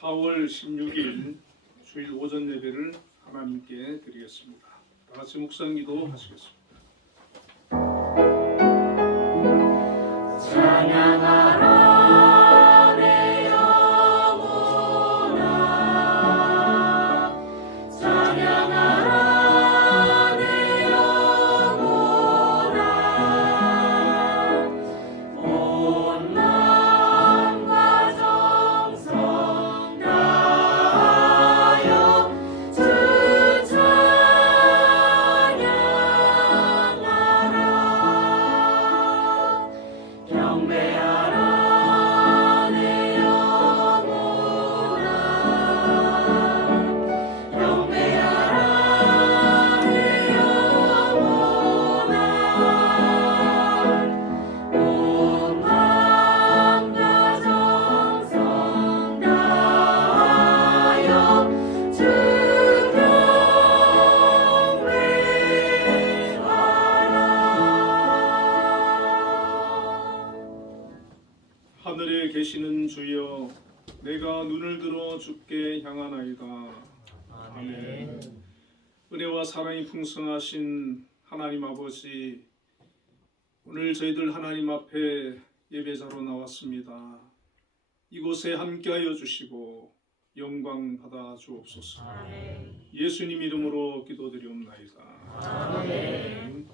4월 16일 주일 오전 예배를 하나님께 드리겠습니다. 다 같이 묵상기도 하시겠습니다. 찬양하라 내 영혼아, 찬양하라 내 영혼아, 온 마음과 정성 다하여 주 찬양하라. 경배하라 내 영혼아, 경배하라 내 영혼아, 온 마음과 정성 다하여 주 경배하라. 하늘에 계시는 주여, 내가 눈을 들어 주께 향하나이다. 아멘. 은혜와 사랑이 풍성하신 하나님 아버지, 오늘 저희들 하나님 앞에 예배자로 나왔습니다. 이곳에 함께하여 주시고 영광 받아 주옵소서. 예수님 이름으로 기도드리옵나이다. 아멘.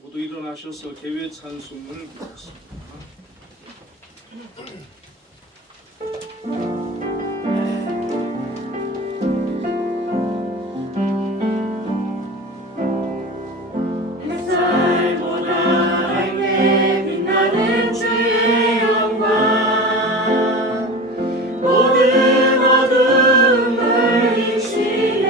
모두 일어나셔서 개회 찬송을 부르겠습니다. 햇살보다 밝게 빛나는 주의 영광, 모든 어둠을 이치네.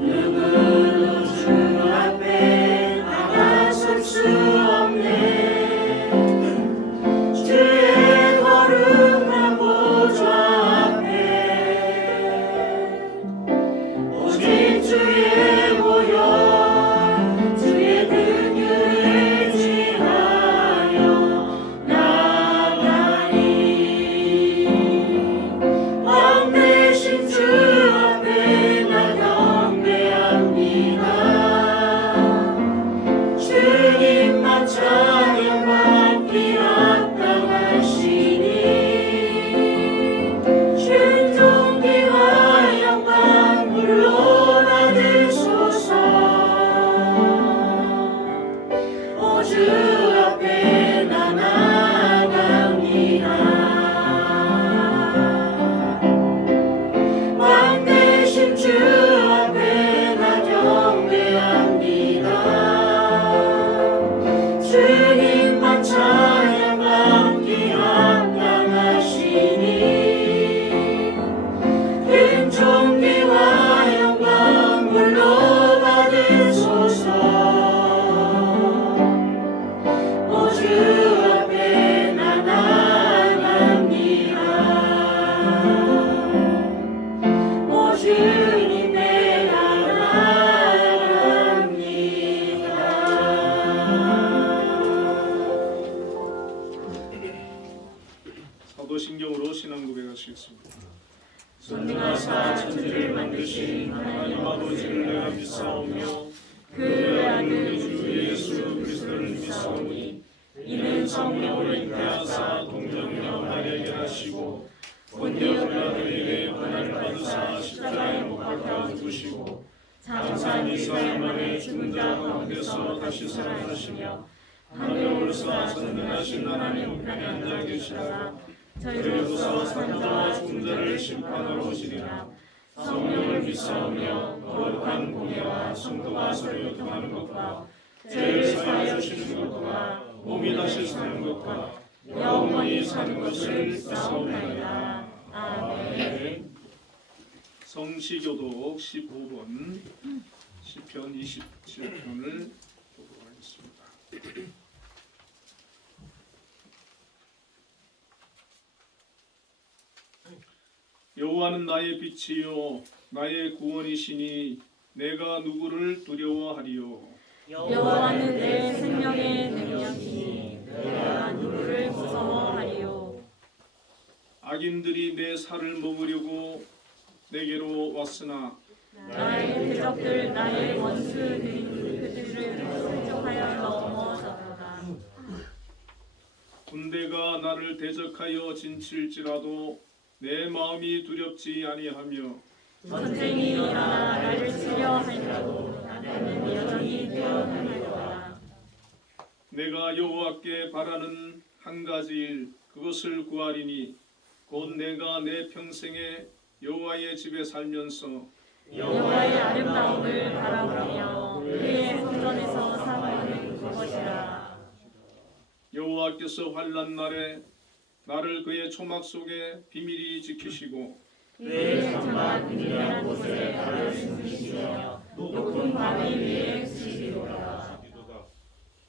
누구도 주 앞에 나가설 수 없네. 주의 거룩한 보좌 앞에 오직 주의 보혈, 주의 등유에 지하여 나가니. 왕 대신 주 앞에 나 경배합니다. 주님만 찬양받기 합당하시니. 존귀와 영광 물러나 주소서. 오 주 앞에 나 나갑니다. 왕 대신 주 앞에 나 경배합니다. 주님만 찬양받기 합당하시니. 큰 존귀와 영광 물러 받으소서. 오 주 앞에 나 나갑니다. 오 주님 내가 나갑니다. 사도신경으로 신앙 고백하시겠습니다. 전능하사 천지를 만드신 하나님 아버지를 내가 믿사오며 그 아들 주 예수 그리스도를 믿사오니. 이는 성령으로 잉태하사 동정녀 마리아에게 하시고 본디오 빌라도에게 고난을 받으사 십자가에 못 박혀 죽으시고 장사한 이스라엘 만에 죽은 자 가운데서 다시 살아나시며 하늘로서 전능하신 하나님 우편에 앉아 계시다가 저희로서 산자와 죽은 자를 심판하러 오시리라. 성령을 믿사오며 거룩한 공예와 성도가 서로 교통하는 것과 죄를 사하여 주시는 것과 몸이 다시 사는 것과 영원히 사는 것을 믿사오나이다. 아멘. 성시교독 15번 시편 27편을 교독하겠습니다. 여호와는 나의 빛이요 나의 구원이시니 내가 누구를 두려워하리요. 여호와는 내 생명의 능력이니 내가 누구를 무서워하리요. 악인들이 내 살을 먹으려고 내게로 왔으나 나의 대적들 나의 원수들이 그들을 공격하여 넘어졌도다. 군대가 나를 대적하여 진칠지라도 내 마음이 두렵지 아니하며 전쟁이 일어나 나를 치려 할지라도 나는 여전히 뛰어나리로다. 내가 여호와께 바라는 한 가지 일 그것을 구하리니 곧 내가 내 평생에 여호와의 집에 살면서 여호와의 아름다움을 바라보며 그의 성전에서 사모하는 그것이라. 여호와께서 환난 날에 나를 그의 초막 속에 비밀히 지키시고 그의 장막 은밀한 곳에 나를 숨기시며 높은 바위 위에 쓰시리로다.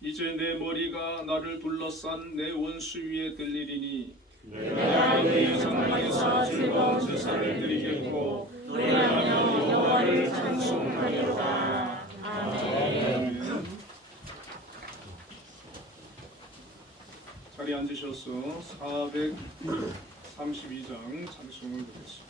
이제 내 머리가 나를 둘러싼 내 원수 위에 들리리니 내가 그의 장막에서 즐거운 제사를 드리겠고 노래하며 여호와를 찬송하리로다. 아멘. 자리에 앉으셔서 432장 찬송을 드리겠습니다.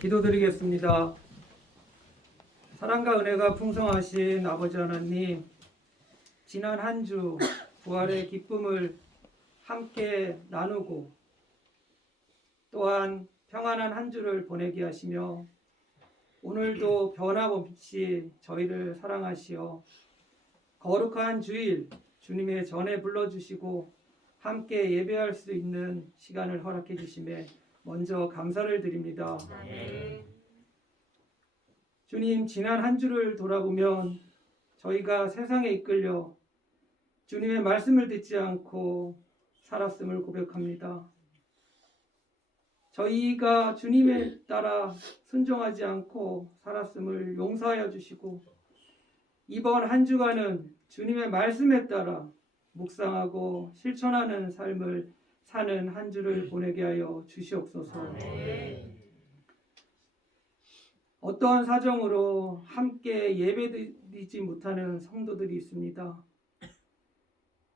기도드리겠습니다. 사랑과 은혜가 풍성하신 아버지 하나님, 지난 한 주 부활의 기쁨을 함께 나누고 또한 평안한 한 주를 보내게 하시며 오늘도 변함없이 저희를 사랑하시어 거룩한 주일 주님의 전에 불러주시고 함께 예배할 수 있는 시간을 허락해 주심에 먼저 감사를 드립니다. 주님, 지난 한 주를 돌아보면 저희가 세상에 이끌려 주님의 말씀을 듣지 않고 살았음을 고백합니다. 저희가 주님에 따라 순종하지 않고 살았음을 용서하여 주시고 이번 한 주간은 주님의 말씀에 따라 묵상하고 실천하는 삶을 사는 한 주를 보내게 하여 주시옵소서. 어떠한 사정으로 함께 예배드리지 못하는 성도들이 있습니다.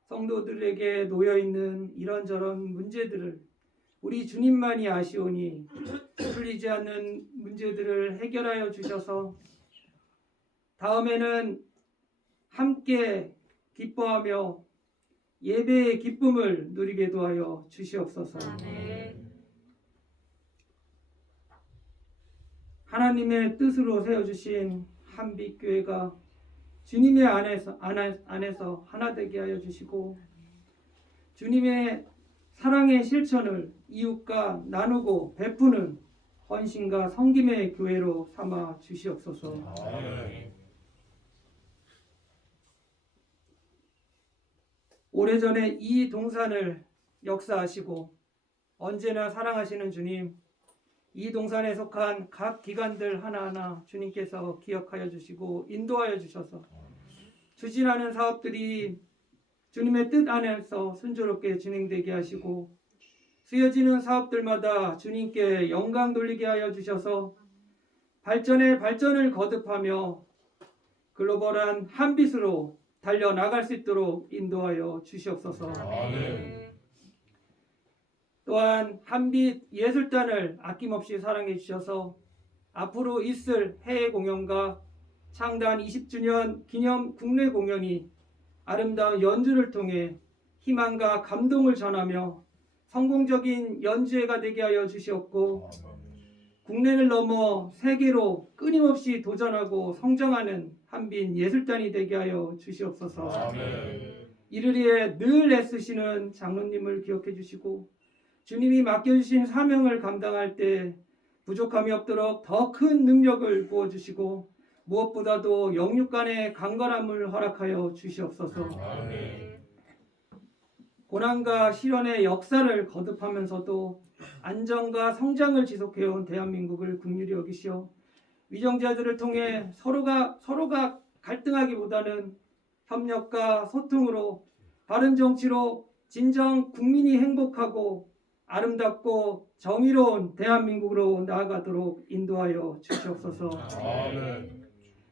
성도들에게 놓여있는 이런저런 문제들을 우리 주님만이 아시오니 풀리지 않는 문제들을 해결하여 주셔서 다음에는 함께 기뻐하며 예배의 기쁨을 누리게 도하여 주시옵소서. 하나님의 뜻으로 세워주신 한빛교회가 주님의 안에서 하나 되게 하여 주시고 주님의 사랑의 실천을 이웃과 나누고 베푸는 헌신과 섬김의 교회로 삼아 주시옵소서. 오래전에 이 동산을 역사하시고 언제나 사랑하시는 주님, 이 동산에 속한 각 기관들 하나하나 주님께서 기억하여 주시고 인도하여 주셔서 추진하는 사업들이 주님의 뜻 안에서 순조롭게 진행되게 하시고 쓰여지는 사업들마다 주님께 영광 돌리게 하여 주셔서 발전에 발전을 거듭하며 글로벌한 한빛으로 달려나갈 수 있도록 인도하여 주시옵소서. 또한 한빛 예술단을 아낌없이 사랑해 주셔서 앞으로 있을 해외 공연과 창단 20주년 기념 국내 공연이 아름다운 연주를 통해 희망과 감동을 전하며 성공적인 연주회가 되게 하여 주시옵고 국내를 넘어 세계로 끊임없이 도전하고 성장하는 한빛 예술단이 되게 하여 주시옵소서. 이를 위해 늘 애쓰시는 장로님을 기억해 주시고 주님이 맡겨주신 사명을 감당할 때 부족함이 없도록 더 큰 능력을 부어주시고 무엇보다도 영육 간의 강건함을 허락하여 주시옵소서. 고난과 시련의 역사를 거듭하면서도 안정과 성장을 지속해온 대한민국을 긍휼히 여기시어 위정자들을 통해 서로가 갈등하기보다는 협력과 소통으로 바른 정치로 진정 국민이 행복하고 아름답고 정의로운 대한민국으로 나아가도록 인도하여 주시옵소서.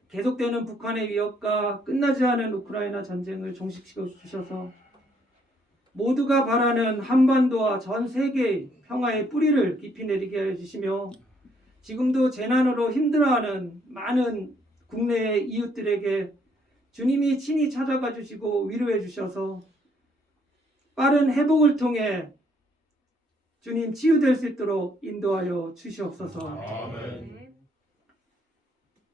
계속되는 북한의 위협과 끝나지 않은 우크라이나 전쟁을 종식시켜 주셔서 모두가 바라는 한반도와 전 세계의 평화의 뿌리를 깊이 내리게 하여 주시며 지금도 재난으로 힘들어하는 많은 국내의 이웃들에게 주님이 친히 찾아가 주시고 위로해 주셔서 빠른 회복을 통해 주님 치유될 수 있도록 인도하여 주시옵소서.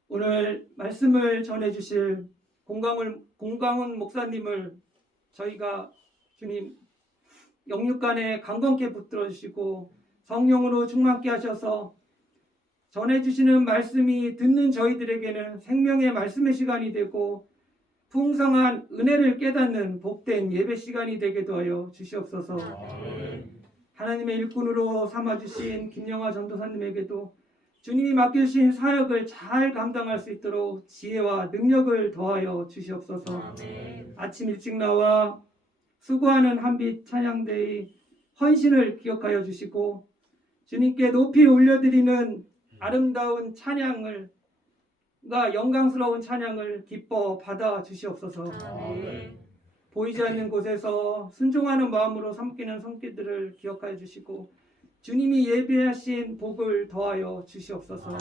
오늘 말씀을 전해주실 공강훈 목사님을 저희가 주님 영육간에 강건케 붙들어 주시고 성령으로 충만케 하셔서 전해주시는 말씀이 듣는 저희들에게는 생명의 말씀의 시간이 되고 풍성한 은혜를 깨닫는 복된 예배 시간이 되게 하여 주시옵소서. 하나님의 일꾼으로 삼아주신 김영하 전도사님에게도 주님이 맡겨주신 사역을 잘 감당할 수 있도록 지혜와 능력을 더하여 주시옵소서. 아침 일찍 나와 수고하는 한빛 찬양대의 헌신을 기억하여 주시고 주님께 높이 올려드리는 아름다운 찬양과 영광스러운 찬양을 기뻐 받아 주시옵소서. 보이지 않는 곳에서 순종하는 마음으로 섬기는 손길들을 기억하여 주시고 주님이 예비하신 복을 더하여 주시옵소서.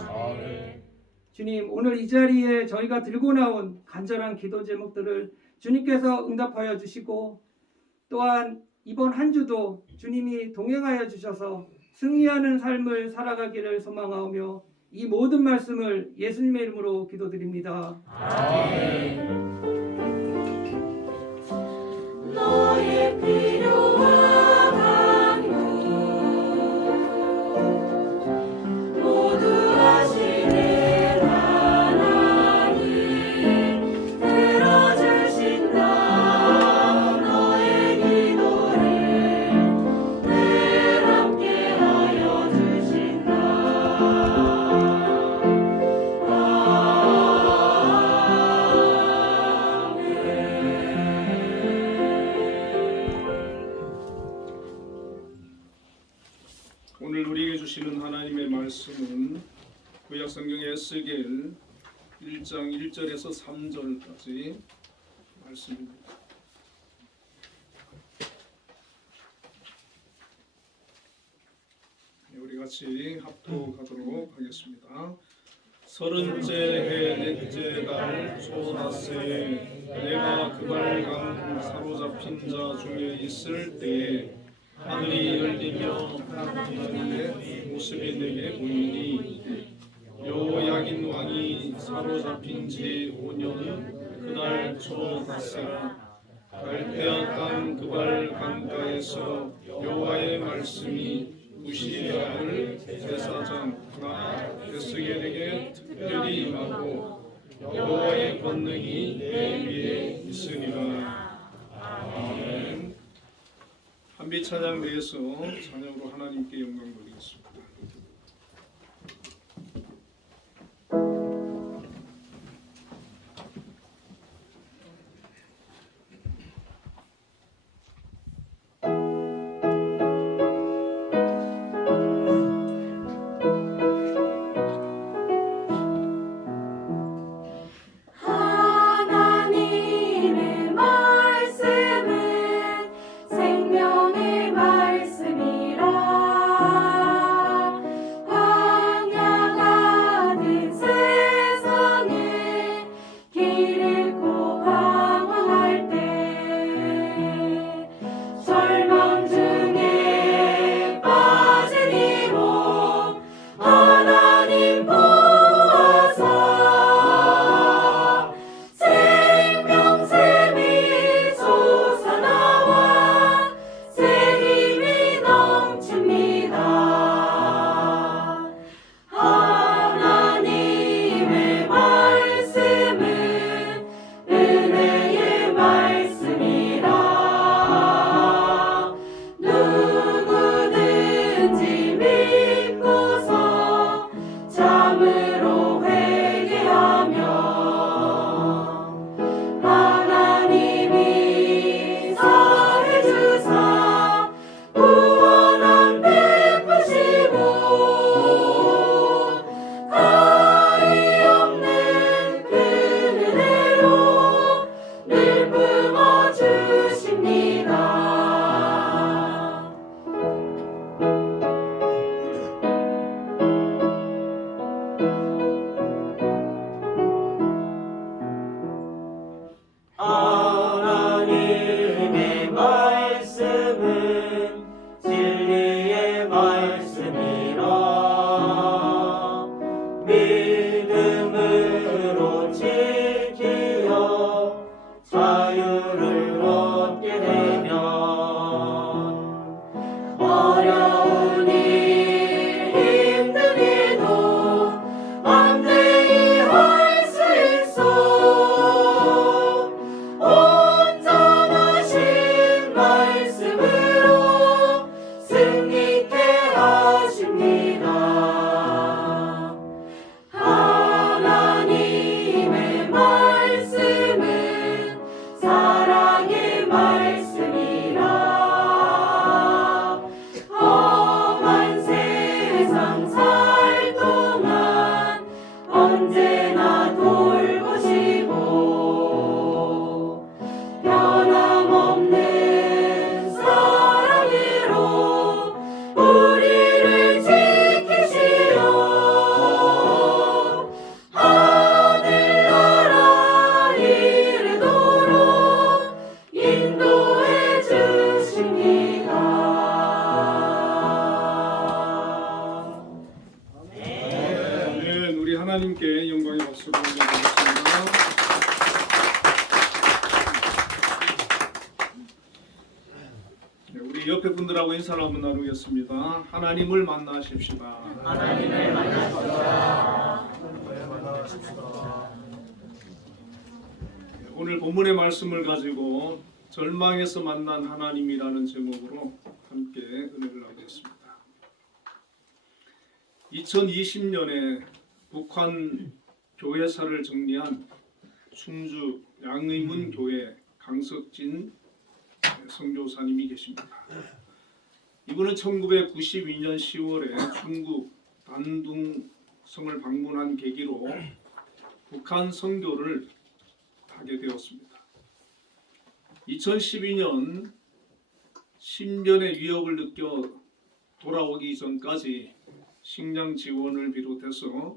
주님, 오늘 이 자리에 저희가 들고 나온 간절한 기도 제목들을 주님께서 응답하여 주시고 또한 이번 한 주도 주님이 동행하여 주셔서 승리하는 삶을 살아가기를 소망하며 이 모든 말씀을 예수님의 이름으로 기도드립니다. 너의 필요와 간구 모두 아시네 하나님 들어주신다. 너의 기도를 늘 함께하여 주시네. 오늘 우리에게 주시는 하나님의 말씀은 구약성경 에스겔 1장 1절에서 3절까지 말씀입니다. 우리 같이 합독하도록 하겠습니다. 30째 해 넷째 달 초닷새에 내가 그발강 사로잡힌 자 중에 있을 때에 하늘이 열리며 하나님의 모습이 내게 보이니 여호야긴 왕이 사로잡힌 지 5년 그달 초닷새라. 갈대아 땅 그발 강가에서 여호와의 말씀이 우시야를 제사장 에스겔에게 특별히 임하고 여호와의 권능이 내 위에 있으리라. 아멘. 한비 찬양 내에서 찬양으로 하나님께 영광 돌리겠습니다. 하나님의 말씀은 생명의 말씀이라. 광야 같은 세상에 길 잃고 방황할 때 절망 중에 빠진 이 몸 하나님 보아서 생명샘이 솟아나와 새 힘이 넘칩니다. 하나님의 말씀은 은혜의 말씀이라. 누구든지 믿고서 참으로 회개하며 하나님이 사해 주사 구원함 베푸시고 가히 없는 그 은혜로 늘 품어 주십니다. 하나님의 말씀은 진리의 말씀이라. 믿음으로 지키어 자유를 얻게 되면 어려운 일 힘든 일도 안되이 할 수 있어. 온전하신 말씀으로 승리케 하십니다. 하나님의 말씀은 사랑의 말씀이라. 험한 세상 살 동안 언제나 돌보시고 변함없는 사랑으로 우리를 지키시어 하늘나라 이르도록 인도해 주십니다. 아멘. 우리 하나님께 영광의 박수를 올려드리겠습니다. 네, 우리 옆에 분들하고 인사를 한번 나누겠습니다. 하나님을 만나십시다. 하나님을 만나십시다. 오늘 본문의 말씀을 가지고 절망에서 만난 하나님이라는 제목으로 함께 은혜를 나누겠습니다. 2020년에 북한 교회사를 정리한 충주 양의문 교회 강석진 선교사님이 계십니다. 이분은 1992년 10월에 중국 단둥성을 방문한 계기로 북한 선교를 하게 되었습니다. 2012년 신변의 위협을 느껴 돌아오기 전까지 식량 지원을 비롯해서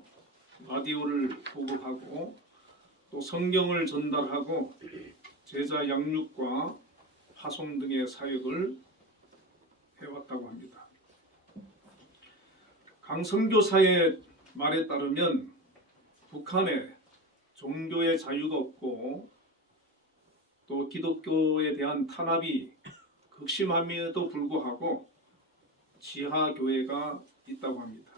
라디오를 보급하고 또 성경을 전달하고 제자 양육과 파송 등의 사역을 해왔다고 합니다. 강 선교사의 말에 따르면 북한에 종교의 자유가 없고 또 기독교에 대한 탄압이 극심함에도 불구하고 지하교회가 있다고 합니다.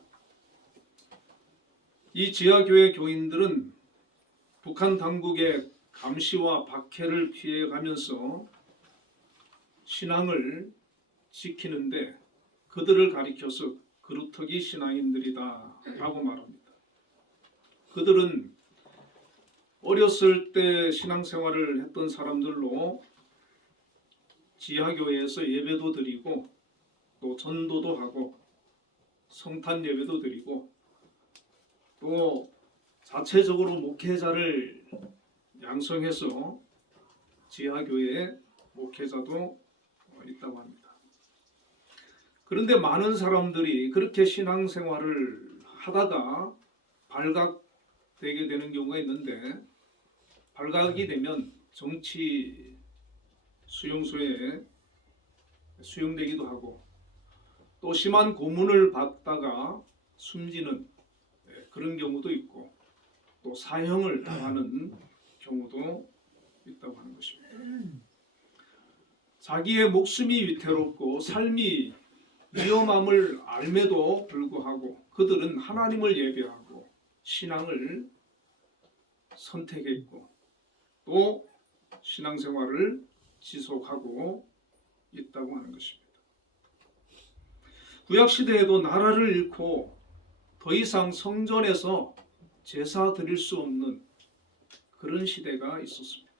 이 지하교회 교인들은 북한 당국의 감시와 박해를 피해가면서 신앙을 지키는데 그들을 가리켜서 그루터기 신앙인들이다 라고 말합니다. 그들은 어렸을 때 신앙생활을 했던 사람들로 지하교회에서 예배도 드리고 또 전도도 하고 성탄 예배도 드리고 또 자체적으로 목회자를 양성해서 지하교회에 목회자도 있다고 합니다. 그런데 많은 사람들이 그렇게 신앙생활을 하다가 발각되게 되는 경우가 있는데 발각이 되면 정치 수용소에 수용되기도 하고 또 심한 고문을 받다가 숨지는 그런 경우도 있고 또 사형을 당하는 경우도 있다고 하는 것입니다. 자기의 목숨이 위태롭고 삶이 위험함을 알매도 불구하고 그들은 하나님을 예배하고 신앙을 선택했고 또 신앙생활을 지속하고 있다고 하는 것입니다. 구약시대에도 나라를 잃고 더 이상 성전에서 제사 드릴 수 없는 그런 시대가 있었습니다.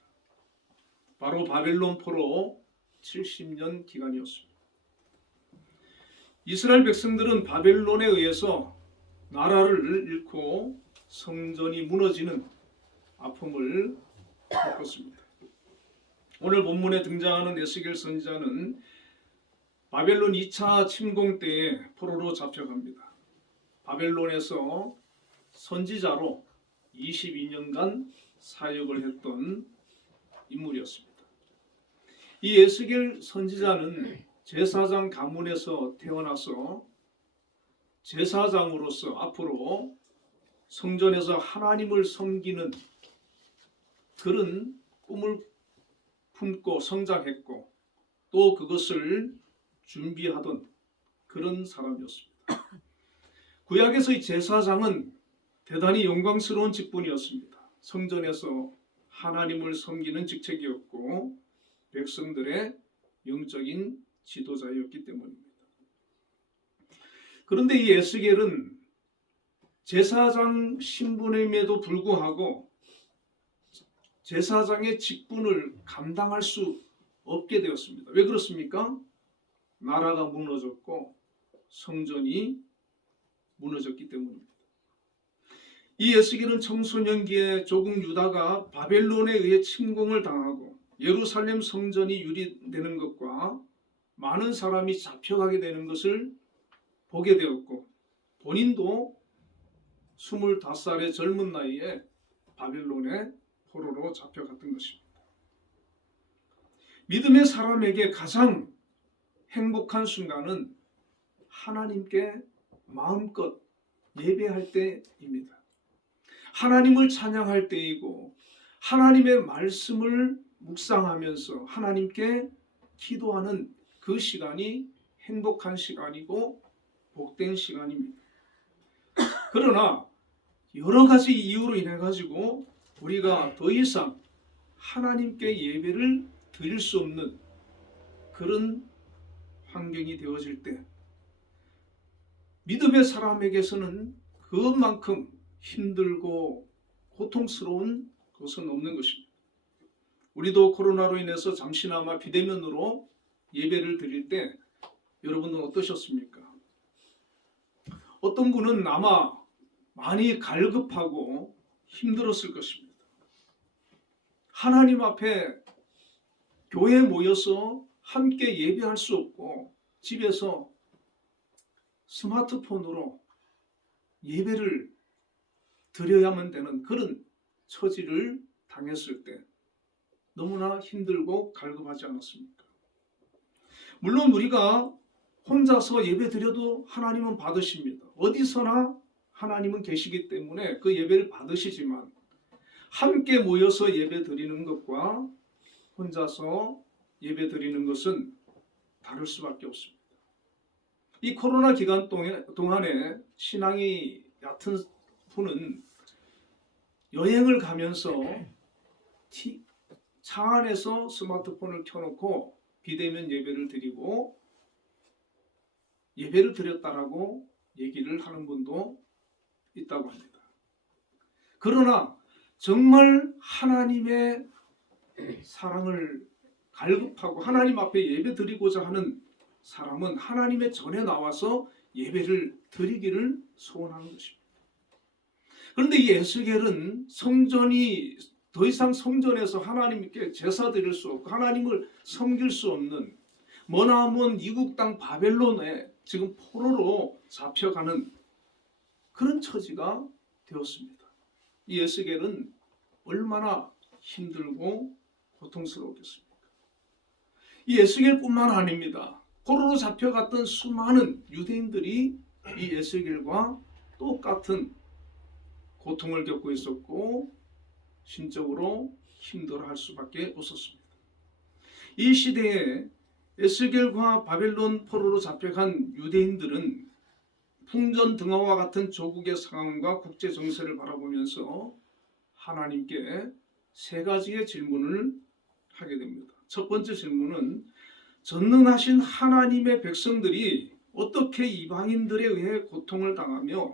바로 바벨론 포로 70년 기간이었습니다. 이스라엘 백성들은 바벨론에 의해서 나라를 잃고 성전이 무너지는 아픔을 겪었습니다. 오늘 본문에 등장하는 에스겔 선지자는 바벨론 2차 침공 때에 포로로 잡혀갑니다. 바벨론에서 선지자로 22년간 사역을 했던 인물이었습니다. 이 에스겔 선지자는 제사장 가문에서 태어나서 제사장으로서 앞으로 성전에서 하나님을 섬기는 그런 꿈을 품고 성장했고 또 그것을 준비하던 그런 사람이었습니다. 구약에서의 제사장은 대단히 영광스러운 직분이었습니다. 성전에서 하나님을 섬기는 직책이었고 백성들의 영적인 지도자였기 때문입니다. 그런데 이 에스겔은 제사장 신분임에도 불구하고 제사장의 직분을 감당할 수 없게 되었습니다. 왜 그렇습니까? 나라가 무너졌고 성전이 무너졌기 때문입니다. 이 에스겔은 청소년기에 조국 유다가 바벨론에 의해 침공을 당하고 예루살렘 성전이 유리되는 것과 많은 사람이 잡혀가게 되는 것을 보게 되었고 본인도 25살의 젊은 나이에 바벨론에 포로로 잡혀갔던 것입니다. 믿음의 사람에게 가장 행복한 순간은 하나님께 마음껏 예배할 때입니다. 하나님을 찬양할 때이고 하나님의 말씀을 묵상하면서 하나님께 기도하는 그 시간이 행복한 시간이고 복된 시간입니다. 그러나 여러 가지 이유로 인해 가지고 우리가 더 이상 하나님께 예배를 드릴 수 없는 그런 환경이 되어질 때 믿음의 사람에게서는 그것만큼 힘들고 고통스러운 것은 없는 것입니다. 우리도 코로나로 인해서 잠시나마 비대면으로 예배를 드릴 때 여러분은 어떠셨습니까? 어떤 분은 아마 많이 갈급하고 힘들었을 것입니다. 하나님 앞에 교회에 모여서 함께 예배할 수 없고 집에서 스마트폰으로 예배를 드려야만 되는 그런 처지를 당했을 때 너무나 힘들고 갈급하지 않았습니까? 물론 우리가 혼자서 예배 드려도 하나님은 받으십니다. 어디서나 하나님은 계시기 때문에 그 예배를 받으시지만 함께 모여서 예배 드리는 것과 혼자서 예배 드리는 것은 다를 수밖에 없습니다. 이 코로나 기간 동안에 신앙이 얕은 분은 여행을 가면서 차 안에서 스마트폰을 켜놓고 비대면 예배를 드리고 예배를 드렸다라고 얘기를 하는 분도 있다고 합니다. 그러나 정말 하나님의 사랑을 갈급하고 하나님 앞에 예배 드리고자 하는 사람은 하나님의 전에 나와서 예배를 드리기를 소원하는 것입니다. 그런데 이 에스겔은 성전이 더 이상 성전에서 하나님께 제사 드릴 수 없고 하나님을 섬길 수 없는 머나먼 이국 땅 바벨론에 지금 포로로 잡혀가는 그런 처지가 되었습니다. 이 에스겔은 얼마나 힘들고 고통스러웠겠습니까? 이 에스겔뿐만 아닙니다. 포로로 잡혀갔던 수많은 유대인들이 이 에스겔과 똑같은 고통을 겪고 있었고 심적으로 힘들어할 수밖에 없었습니다. 이 시대에 에스겔과 바벨론 포로로 잡혀간 유대인들은 풍전등화와 같은 조국의 상황과 국제 정세를 바라보면서 하나님께 세 가지의 질문을 하게 됩니다. 첫 번째 질문은 전능하신 하나님의 백성들이 어떻게 이방인들에 의해 고통을 당하며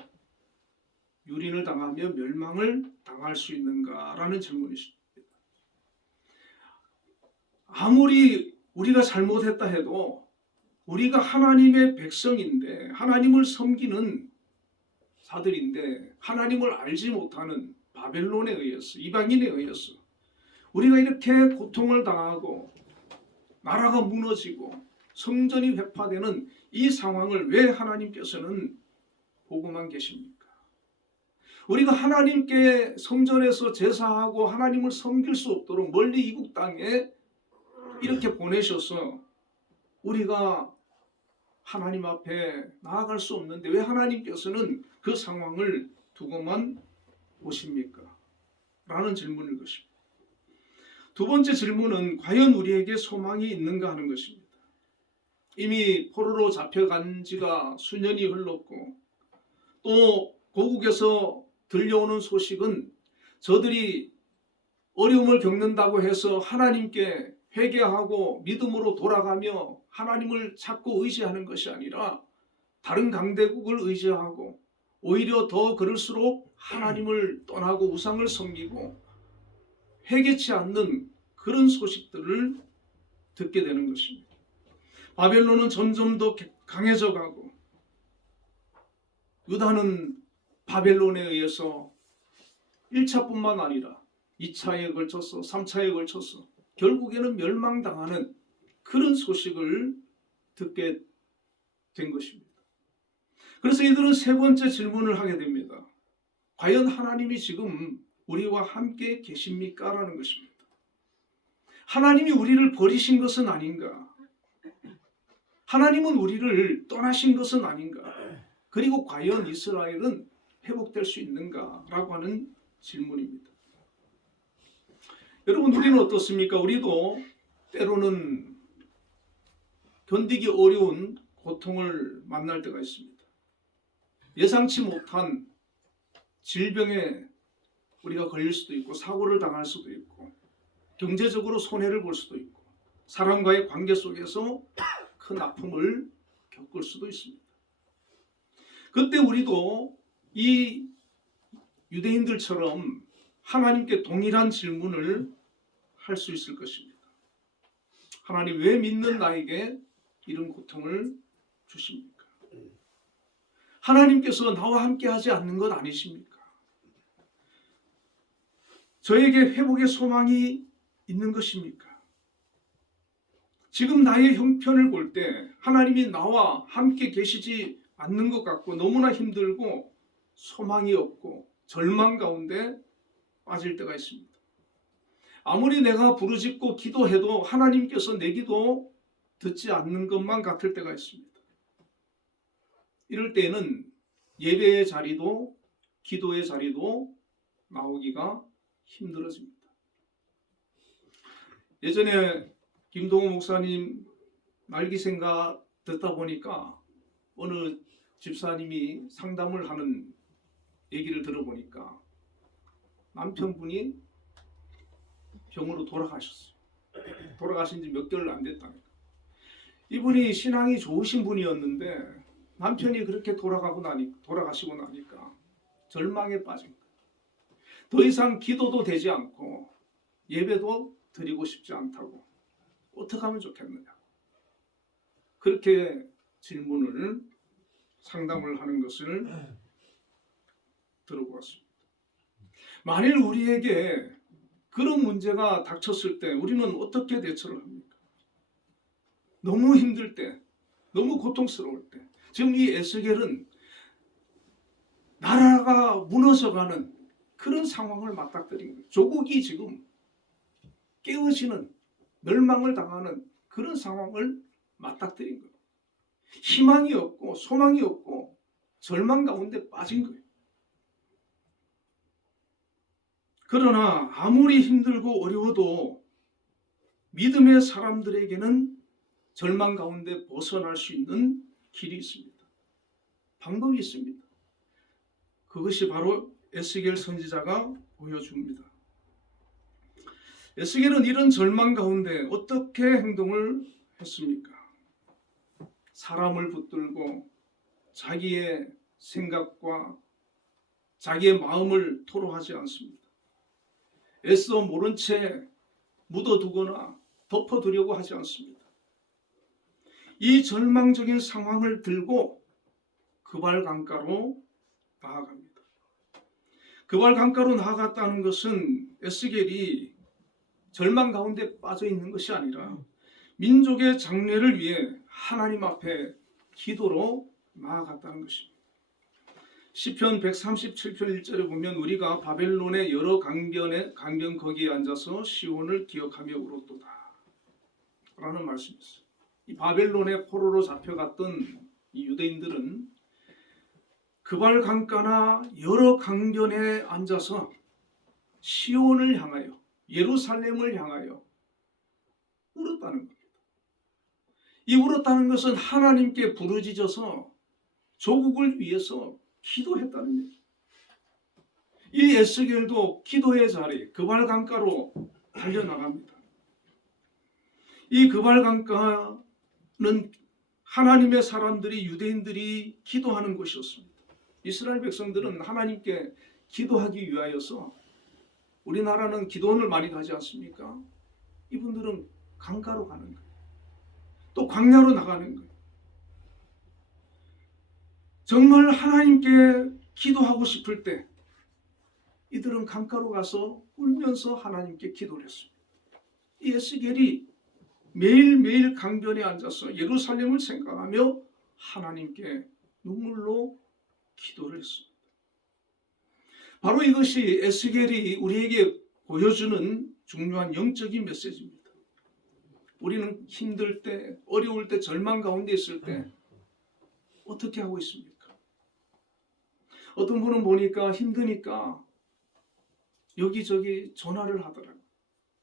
유린을 당하며 멸망을 당할 수 있는가라는 질문이십니다. 아무리 우리가 잘못했다 해도 우리가 하나님의 백성인데 하나님을 섬기는 자들인데 하나님을 알지 못하는 바벨론에 의해서 이방인에 의해서 우리가 이렇게 고통을 당하고 나라가 무너지고 성전이 회파되는 이 상황을 왜 하나님께서는 보고만 계십니까? 우리가 하나님께 성전에서 제사하고 하나님을 섬길 수 없도록 멀리 이국 땅에 이렇게 보내셔서 우리가 하나님 앞에 나아갈 수 없는데 왜 하나님께서는 그 상황을 두고만 보십니까? 라는 질문일 것입니다. 두 번째 질문은 과연 우리에게 소망이 있는가 하는 것입니다. 이미 포로로 잡혀간 지가 수년이 흘렀고 또 고국에서 들려오는 소식은 저들이 어려움을 겪는다고 해서 하나님께 회개하고 믿음으로 돌아가며 하나님을 찾고 의지하는 것이 아니라 다른 강대국을 의지하고 오히려 더 그럴수록 하나님을 떠나고 우상을 섬기고 회개치 않는 그런 소식들을 듣게 되는 것입니다. 바벨론은 점점 더 강해져 가고 유다는 바벨론에 의해서 1차뿐만 아니라 2차에 걸쳐서 3차에 걸쳐서 결국에는 멸망당하는 그런 소식을 듣게 된 것입니다. 그래서 이들은 세 번째 질문을 하게 됩니다. 과연 하나님이 지금 우리와 함께 계십니까? 라는 것입니다. 하나님이 우리를 버리신 것은 아닌가? 하나님은 우리를 떠나신 것은 아닌가? 그리고 과연 이스라엘은 회복될 수 있는가? 라고 하는 질문입니다. 여러분, 우리는 어떻습니까? 우리도 때로는 견디기 어려운 고통을 만날 때가 있습니다. 예상치 못한 질병에 우리가 걸릴 수도 있고 사고를 당할 수도 있고 경제적으로 손해를 볼 수도 있고 사람과의 관계 속에서 큰 아픔을 겪을 수도 있습니다. 그때 우리도 이 유대인들처럼 하나님께 동일한 질문을 할 수 있을 것입니다. 하나님, 왜 믿는 나에게 이런 고통을 주십니까? 하나님께서 나와 함께 하지 않는 것 아니십니까? 저에게 회복의 소망이 있는 것입니까? 지금 나의 형편을 볼 때 하나님이 나와 함께 계시지 않는 것 같고 너무나 힘들고 소망이 없고 절망 가운데 빠질 때가 있습니다. 아무리 내가 부르짖고 기도해도 하나님께서 내 기도 듣지 않는 것만 같을 때가 있습니다. 이럴 때는 예배의 자리도 기도의 자리도 나오기가 힘들어집니다. 예전에 김동호 목사님 말기생가 듣다 보니까 어느 집사님이 상담을 하는 얘기를 들어보니까 남편분이 병으로 돌아가셨어요. 돌아가신 지 몇 개월 안 됐다니까. 이분이 신앙이 좋으신 분이었는데 남편이 그렇게 돌아가시고 나니까 절망에 빠진 거예요. 더 이상 기도도 되지 않고 예배도 드리고 싶지 않다고. 어떻게 하면 좋겠느냐. 그렇게 질문을 상담을 하는 것을 들어보았습니다. 만일 우리에게 그런 문제가 닥쳤을 때 우리는 어떻게 대처를 합니까? 너무 힘들 때, 너무 고통스러울 때. 지금 이 에스겔은 나라가 무너져가는 그런 상황을 맞닥뜨린 거예요. 조국이 지금 깨어지는, 멸망을 당하는 그런 상황을 맞닥뜨린 거예요. 희망이 없고 소망이 없고 절망 가운데 빠진 거예요. 그러나 아무리 힘들고 어려워도 믿음의 사람들에게는 절망 가운데 벗어날 수 있는 길이 있습니다. 방법이 있습니다. 그것이 바로 에스겔 선지자가 보여줍니다. 에스겔은 이런 절망 가운데 어떻게 행동을 했습니까? 사람을 붙들고 자기의 생각과 자기의 마음을 토로하지 않습니다. 애써 모른 채 묻어두거나 덮어두려고 하지 않습니다. 이 절망적인 상황을 들고 그발 강가로 나아갑니다. 그발 강가로 나아갔다는 것은 에스겔이 절망 가운데 빠져 있는 것이 아니라 민족의 장래를 위해 하나님 앞에 기도로 나아갔다는 것입니다. 시편 137편 1절에 보면 우리가 바벨론의 여러 강변 거기에 앉아서 시온을 기억하며 울었도다 라는 말씀이 있어요. 이 바벨론의 포로로 잡혀갔던 이 유대인들은 그발 강가나 여러 강변에 앉아서 시온을 향하여 예루살렘을 향하여 울었다는 겁니다. 이 울었다는 것은 하나님께 부르짖어서 조국을 위해서 기도했다는 얘기죠. 이 에스겔도 기도의 자리 그발 강가로 달려나갑니다. 이 그발 강가는 하나님의 사람들이 유대인들이 기도하는 곳이었습니다. 이스라엘 백성들은 하나님께 기도하기 위하여서 우리나라는 기도원을 많이 가지 않습니까? 이분들은 강가로 가는 거예요. 또 광야로 나가는 거예요. 정말 하나님께 기도하고 싶을 때 이들은 강가로 가서 울면서 하나님께 기도를 했습니다. 이 에스겔이 매일매일 강변에 앉아서 예루살렘을 생각하며 하나님께 눈물로 기도를 했습니다. 바로 이것이 에스겔이 우리에게 보여주는 중요한 영적인 메시지입니다. 우리는 힘들 때, 어려울 때, 절망 가운데 있을 때 어떻게 하고 있습니까? 어떤 분은 보니까 힘드니까 여기저기 전화를 하더라고요.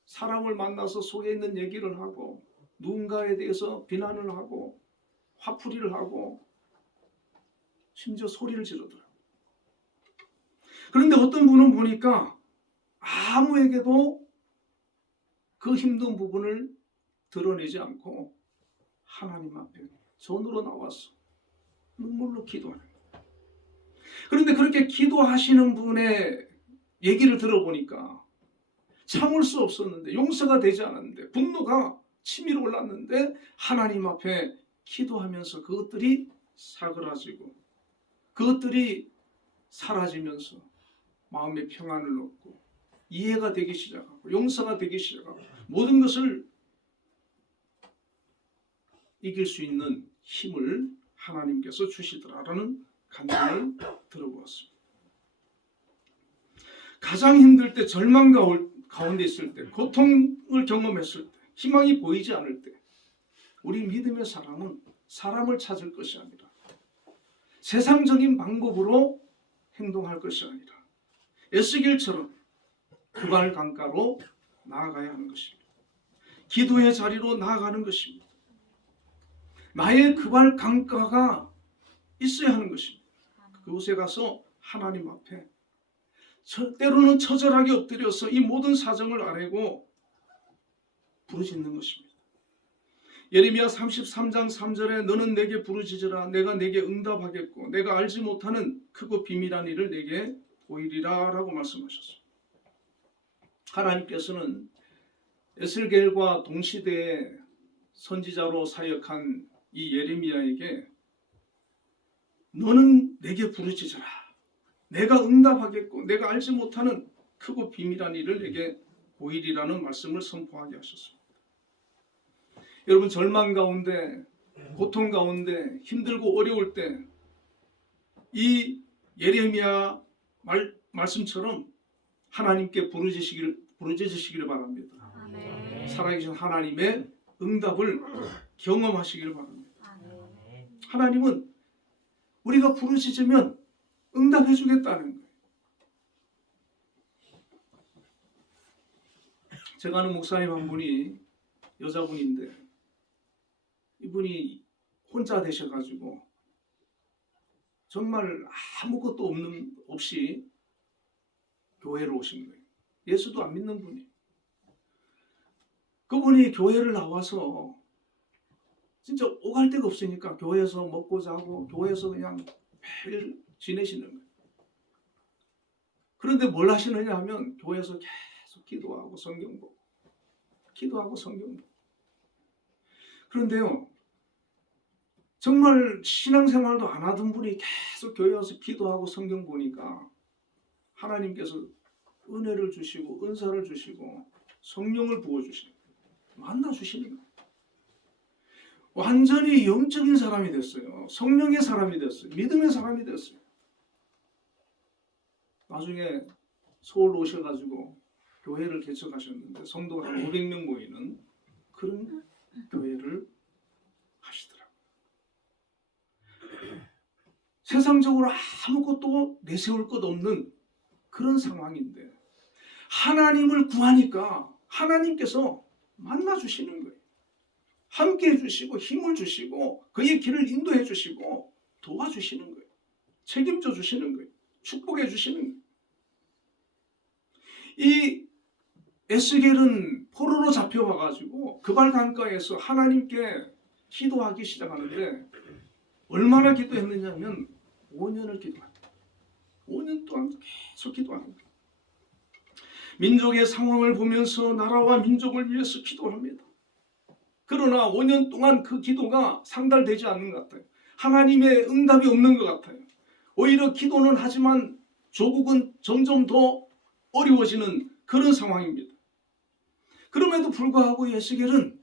사람을 만나서 속에 있는 얘기를 하고 누군가에 대해서 비난을 하고 화풀이를 하고 심지어 소리를 지르더라고요. 그런데 어떤 분은 보니까 아무에게도 그 힘든 부분을 드러내지 않고 하나님 앞에 전으로 나와서 눈물로 기도하는 거예요. 그런데 그렇게 기도하시는 분의 얘기를 들어보니까 참을 수 없었는데 용서가 되지 않았는데 분노가 치밀어 올랐는데 하나님 앞에 기도하면서 그것들이 사그라지고 그것들이 사라지면서 마음의 평안을 얻고 이해가 되기 시작하고 용서가 되기 시작하고 모든 것을 이길 수 있는 힘을 하나님께서 주시더라라는 간증을 들어보았습니다. 가장 힘들 때, 절망 가운데 있을 때, 고통을 경험했을 때, 희망이 보이지 않을 때 우리 믿음의 사람은 사람을 찾을 것이 아니라 세상적인 방법으로 행동할 것이 아니라 에스겔처럼 그발 강가로 나아가야 하는 것입니다. 기도의 자리로 나아가는 것입니다. 나의 그발 강가가 있어야 하는 것입니다. 그곳에 가서 하나님 앞에 때로는 처절하게 엎드려서 이 모든 사정을 아뢰고 부르짖는 것입니다. 예레미야 33장 3절에 너는 내게 부르짖으라 내가 내게 응답하겠고 내가 알지 못하는 크고 비밀한 일을 내게 보이리라 라고 말씀하셨습니다. 하나님께서는 에스겔과 동시대에 선지자로 사역한 이 예레미야에게 너는 내게 부르짖으라 내가 응답하겠고 내가 알지 못하는 크고 비밀한 일을 내게 보이리라는 말씀을 선포하게 하셨습니다. 여러분, 절망 가운데 고통 가운데 힘들고 어려울 때 이 예레미야 말씀처럼 하나님께 부르짖으시기를 바랍니다. 아멘. 살아계신 하나님의 응답을 경험하시기를 바랍니다. 아멘. 하나님은 우리가 부르짖으면 응답해 주겠다는 거예요. 제가 아는 목사님 한 분이 여자분인데 이분이 혼자 되셔가지고 정말 아무것도 없이 교회로 오신 거예요. 예수도 안 믿는 분이. 그분이 교회를 나와서 진짜 오갈 데가 없으니까 교회에서 먹고 자고 교회에서 그냥 매일 지내시는 거예요. 그런데 뭘 하시느냐 하면 교회에서 계속 기도하고 성경 보고 기도하고 성경 보고. 그런데요, 정말 신앙생활도 안 하던 분이 계속 교회 와서 기도하고 성경 보니까 하나님께서 은혜를 주시고 은사를 주시고 성령을 부어주시는 거예요. 만나주시는 거예요. 완전히 영적인 사람이 됐어요. 성령의 사람이 됐어요. 믿음의 사람이 됐어요. 나중에 서울로 오셔가지고 교회를 개척하셨는데 성도가 한 500명 모이는 그런 교회를 하시더라고요. 세상적으로 아무것도 내세울 것 없는 그런 상황인데 하나님을 구하니까 하나님께서 만나주시는 거예요. 함께 해주시고 힘을 주시고 그의 길을 인도해 주시고 도와주시는 거예요. 책임져 주시는 거예요. 축복해 주시는 거예요. 이 에스겔은 포로로 잡혀와가지고 그발 강가에서 하나님께 기도하기 시작하는데 얼마나 기도했느냐면 5년을 기도합니다. 5년 동안 계속 기도하는 거예요. 민족의 상황을 보면서 나라와 민족을 위해서 기도합니다. 그러나 5년 동안 그 기도가 상달되지 않는 것 같아요. 하나님의 응답이 없는 것 같아요. 오히려 기도는 하지만 조국은 점점 더 어려워지는 그런 상황입니다. 그럼에도 불구하고 에스겔은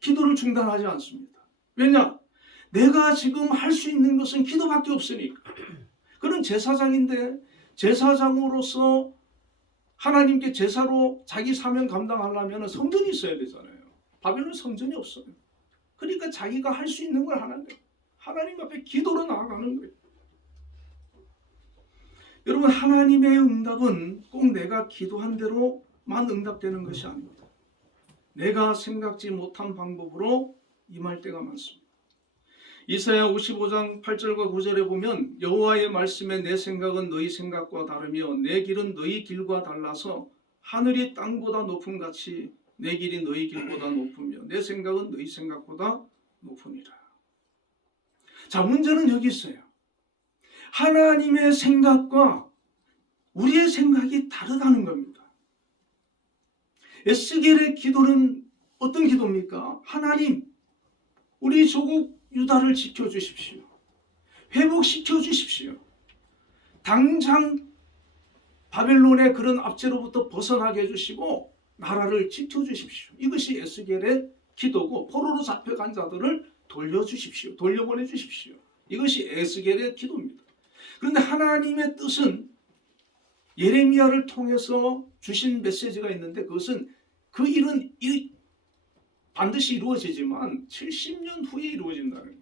기도를 중단하지 않습니다. 왜냐? 내가 지금 할 수 있는 것은 기도밖에 없으니까. 그런 제사장인데 제사장으로서 하나님께 제사로 자기 사명 감당하려면 성전이 있어야 되잖아요. 바벨론 성전이 없어요. 그러니까 자기가 할 수 있는 걸 하는 거예요. 하나님 앞에 기도로 나아가는 거예요. 여러분, 하나님의 응답은 꼭 내가 기도한 대로만 응답되는 것이 아닙니다. 내가 생각지 못한 방법으로 임할 때가 많습니다. 이사야 55장 8절과 9절에 보면 여호와의 말씀에 내 생각은 너희 생각과 다르며 내 길은 너희 길과 달라서 하늘이 땅보다 높음 같이 내 길이 너희 길보다 높으며 내 생각은 너희 생각보다 높으니라. 자, 문제는 여기 있어요. 하나님의 생각과 우리의 생각이 다르다는 겁니다. 에스겔의 기도는 어떤 기도입니까? 하나님, 우리 조국 유다를 지켜주십시오. 회복시켜 주십시오. 당장 바벨론의 그런 압제로부터 벗어나게 해주시고 나라를 지켜주십시오. 이것이 에스겔의 기도고 포로로 잡혀간 자들을 돌려주십시오. 돌려보내 주십시오. 이것이 에스겔의 기도입니다. 그런데 하나님의 뜻은 예레미야를 통해서 주신 메시지가 있는데 그것은 그 일은 반드시 이루어지지만 70년 후에 이루어진다는 거예요.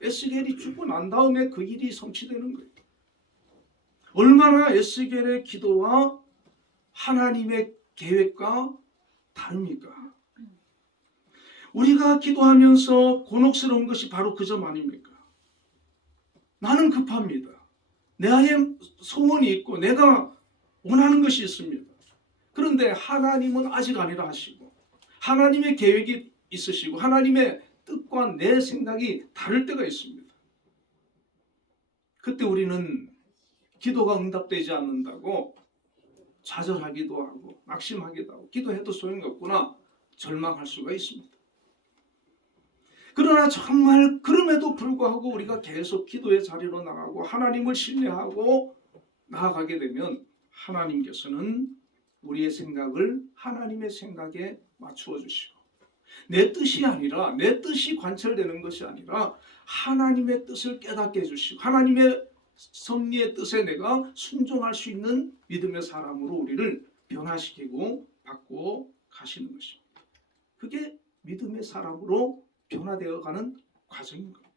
에스겔이 죽고 난 다음에 그 일이 성취되는 거예요. 얼마나 에스겔의 기도와 하나님의 계획과 다릅니까? 우리가 기도하면서 곤혹스러운 것이 바로 그 점 아닙니까? 나는 급합니다. 내 안에 소원이 있고 내가 원하는 것이 있습니다. 그런데 하나님은 아직 아니라 하시고 하나님의 계획이 있으시고 하나님의 뜻과 내 생각이 다를 때가 있습니다. 그때 우리는 기도가 응답되지 않는다고 좌절하기도 하고 낙심하기도 하고 기도해도 소용이 없구나 절망할 수가 있습니다. 그러나 정말 그럼에도 불구하고 우리가 계속 기도의 자리로 나가고 하나님을 신뢰하고 나아가게 되면 하나님께서는 우리의 생각을 하나님의 생각에 맞추어 주시고 내 뜻이 아니라 내 뜻이 관철되는 것이 아니라 하나님의 뜻을 깨닫게 해주시고 하나님의 섭리의 뜻에 내가 순종할 수 있는 믿음의 사람으로 우리를 변화시키고 바꾸어 가시는 것입니다. 그게 믿음의 사람으로 변화되어가는 과정인 겁니다.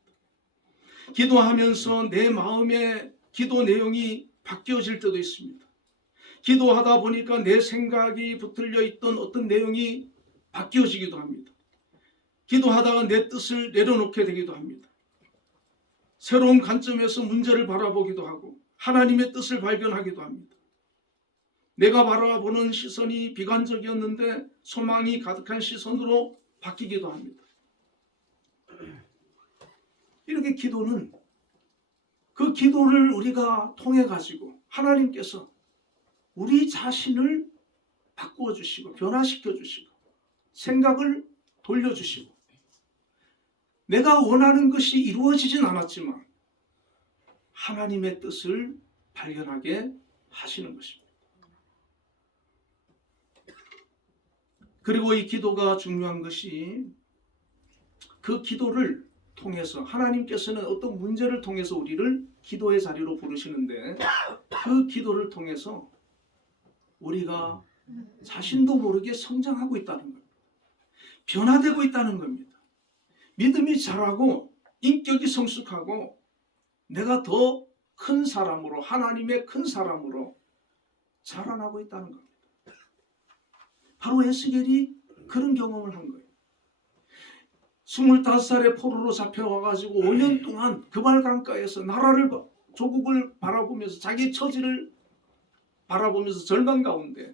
기도하면서 내 마음의 기도 내용이 바뀌어질 때도 있습니다. 기도하다 보니까 내 생각이 붙들려 있던 어떤 내용이 바뀌어지기도 합니다. 기도하다가 내 뜻을 내려놓게 되기도 합니다. 새로운 관점에서 문제를 바라보기도 하고 하나님의 뜻을 발견하기도 합니다. 내가 바라보는 시선이 비관적이었는데 소망이 가득한 시선으로 바뀌기도 합니다. 이렇게 기도는 그 기도를 우리가 통해 가지고 하나님께서 우리 자신을 바꾸어 주시고 변화시켜 주시고 생각을 돌려주시고 내가 원하는 것이 이루어지진 않았지만 하나님의 뜻을 발견하게 하시는 것입니다. 그리고 이 기도가 중요한 것이 그 기도를 통해서 하나님께서는 어떤 문제를 통해서 우리를 기도의 자리로 부르시는데 그 기도를 통해서 우리가 자신도 모르게 성장하고 있다는 겁니다. 변화되고 있다는 겁니다. 믿음이 자라고 인격이 성숙하고 내가 더 큰 사람으로 하나님의 큰 사람으로 자라나고 있다는 겁니다. 바로 에스겔이 그런 경험을 한 거예요. 25살에 포로로 잡혀와가지고 5년 동안 그발 강가에서 나라를 조국을 바라보면서 자기 처지를 바라보면서 절망 가운데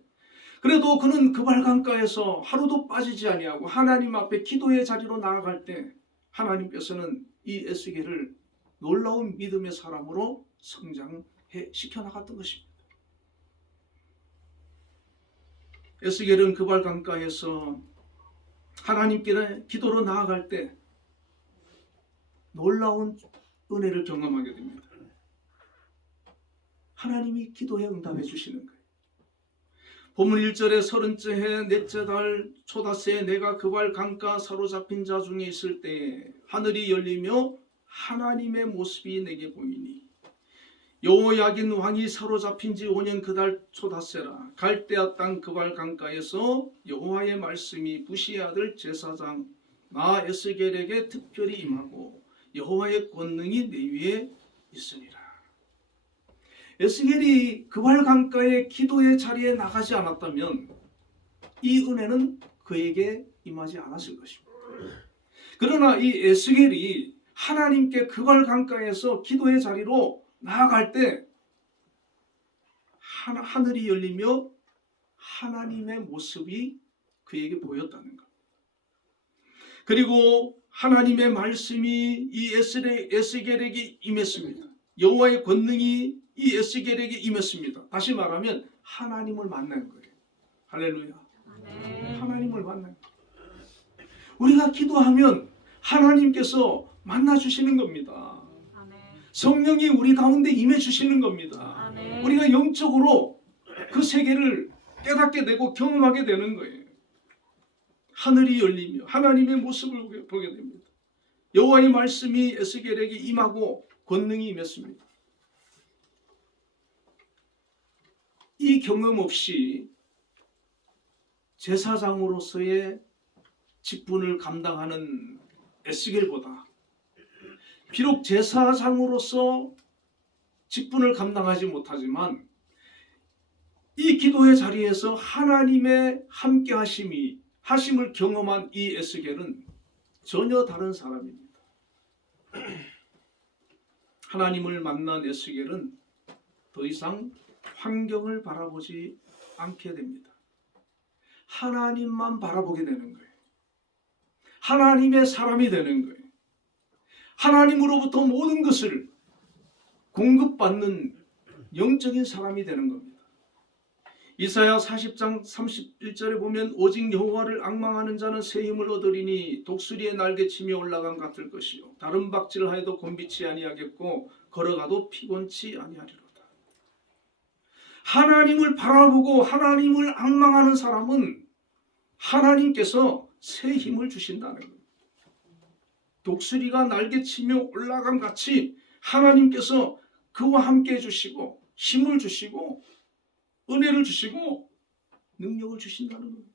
그래도 그는 그발 강가에서 하루도 빠지지 아니하고 하나님 앞에 기도의 자리로 나아갈 때 하나님께서는 이 에스겔을 놀라운 믿음의 사람으로 성장해 시켜나갔던 것입니다. 에스겔은 그발 강가에서 하나님께 기도로 나아갈 때 놀라운 은혜를 경험하게 됩니다. 하나님이 기도에 응답해 주시는 거예요. 본문 1절에 30째 해 넷째 달 초닷새에 내가 그발 강가 사로잡힌 자 중에 있을 때에 하늘이 열리며 하나님의 모습이 내게 보이니 여호야긴 왕이 사로잡힌 지 5년 그 달 초닷새라 갈대아 땅 그발 강가에서 여호와의 말씀이 부시의 아들 제사장 나 에스겔에게 특별히 임하고 여호와의 권능이 내 위에 있으니라. 에스겔이 그발 강가의 기도의 자리에 나가지 않았다면 이 은혜는 그에게 임하지 않았을 것입니다. 그러나 이 에스겔이 하나님께 그발 강가에서 기도의 자리로 나아갈 때 하늘이 열리며 하나님의 모습이 그에게 보였다는 것. 그리고 하나님의 말씀이 이 에스겔에게 임했습니다. 여호와의 권능이 이 에스겔에게 임했습니다. 다시 말하면 하나님을 만난 거예요. 할렐루야. 하나님을 만난 거예요. 우리가 기도하면 하나님께서 만나 주시는 겁니다. 아멘. 성령이 우리 가운데 임해 주시는 겁니다. 아멘. 우리가 영적으로 그 세계를 깨닫게 되고 경험하게 되는 거예요. 하늘이 열리며 하나님의 모습을 보게 됩니다. 여호와의 말씀이 에스겔에게 임하고 권능이 임했습니다. 이 경험 없이 제사장으로서의 직분을 감당하는 에스겔보다 비록 제사장으로서 직분을 감당하지 못하지만 이 기도의 자리에서 하나님의 함께 하심을 경험한 이 에스겔은 전혀 다른 사람입니다. 하나님을 만난 에스겔은 더 이상 환경을 바라보지 않게 됩니다. 하나님만 바라보게 되는 거예요. 하나님의 사람이 되는 거예요. 하나님으로부터 모든 것을 공급받는 영적인 사람이 되는 겁니다. 이사야 40장 31절에 보면 오직 여호와를 앙망하는 자는 새 힘을 얻으리니 독수리의 날개치며 올라간 같을 것이요 다른 박질을 하여도 곤비치 아니하겠고 걸어가도 피곤치 아니하리로다. 하나님을 바라보고 하나님을 앙망하는 사람은 하나님께서 새 힘을 주신다는 겁니다. 독수리가 날개치며 올라간 같이 하나님께서 그와 함께 해주시고 힘을 주시고 은혜를 주시고 능력을 주신다는 겁니다.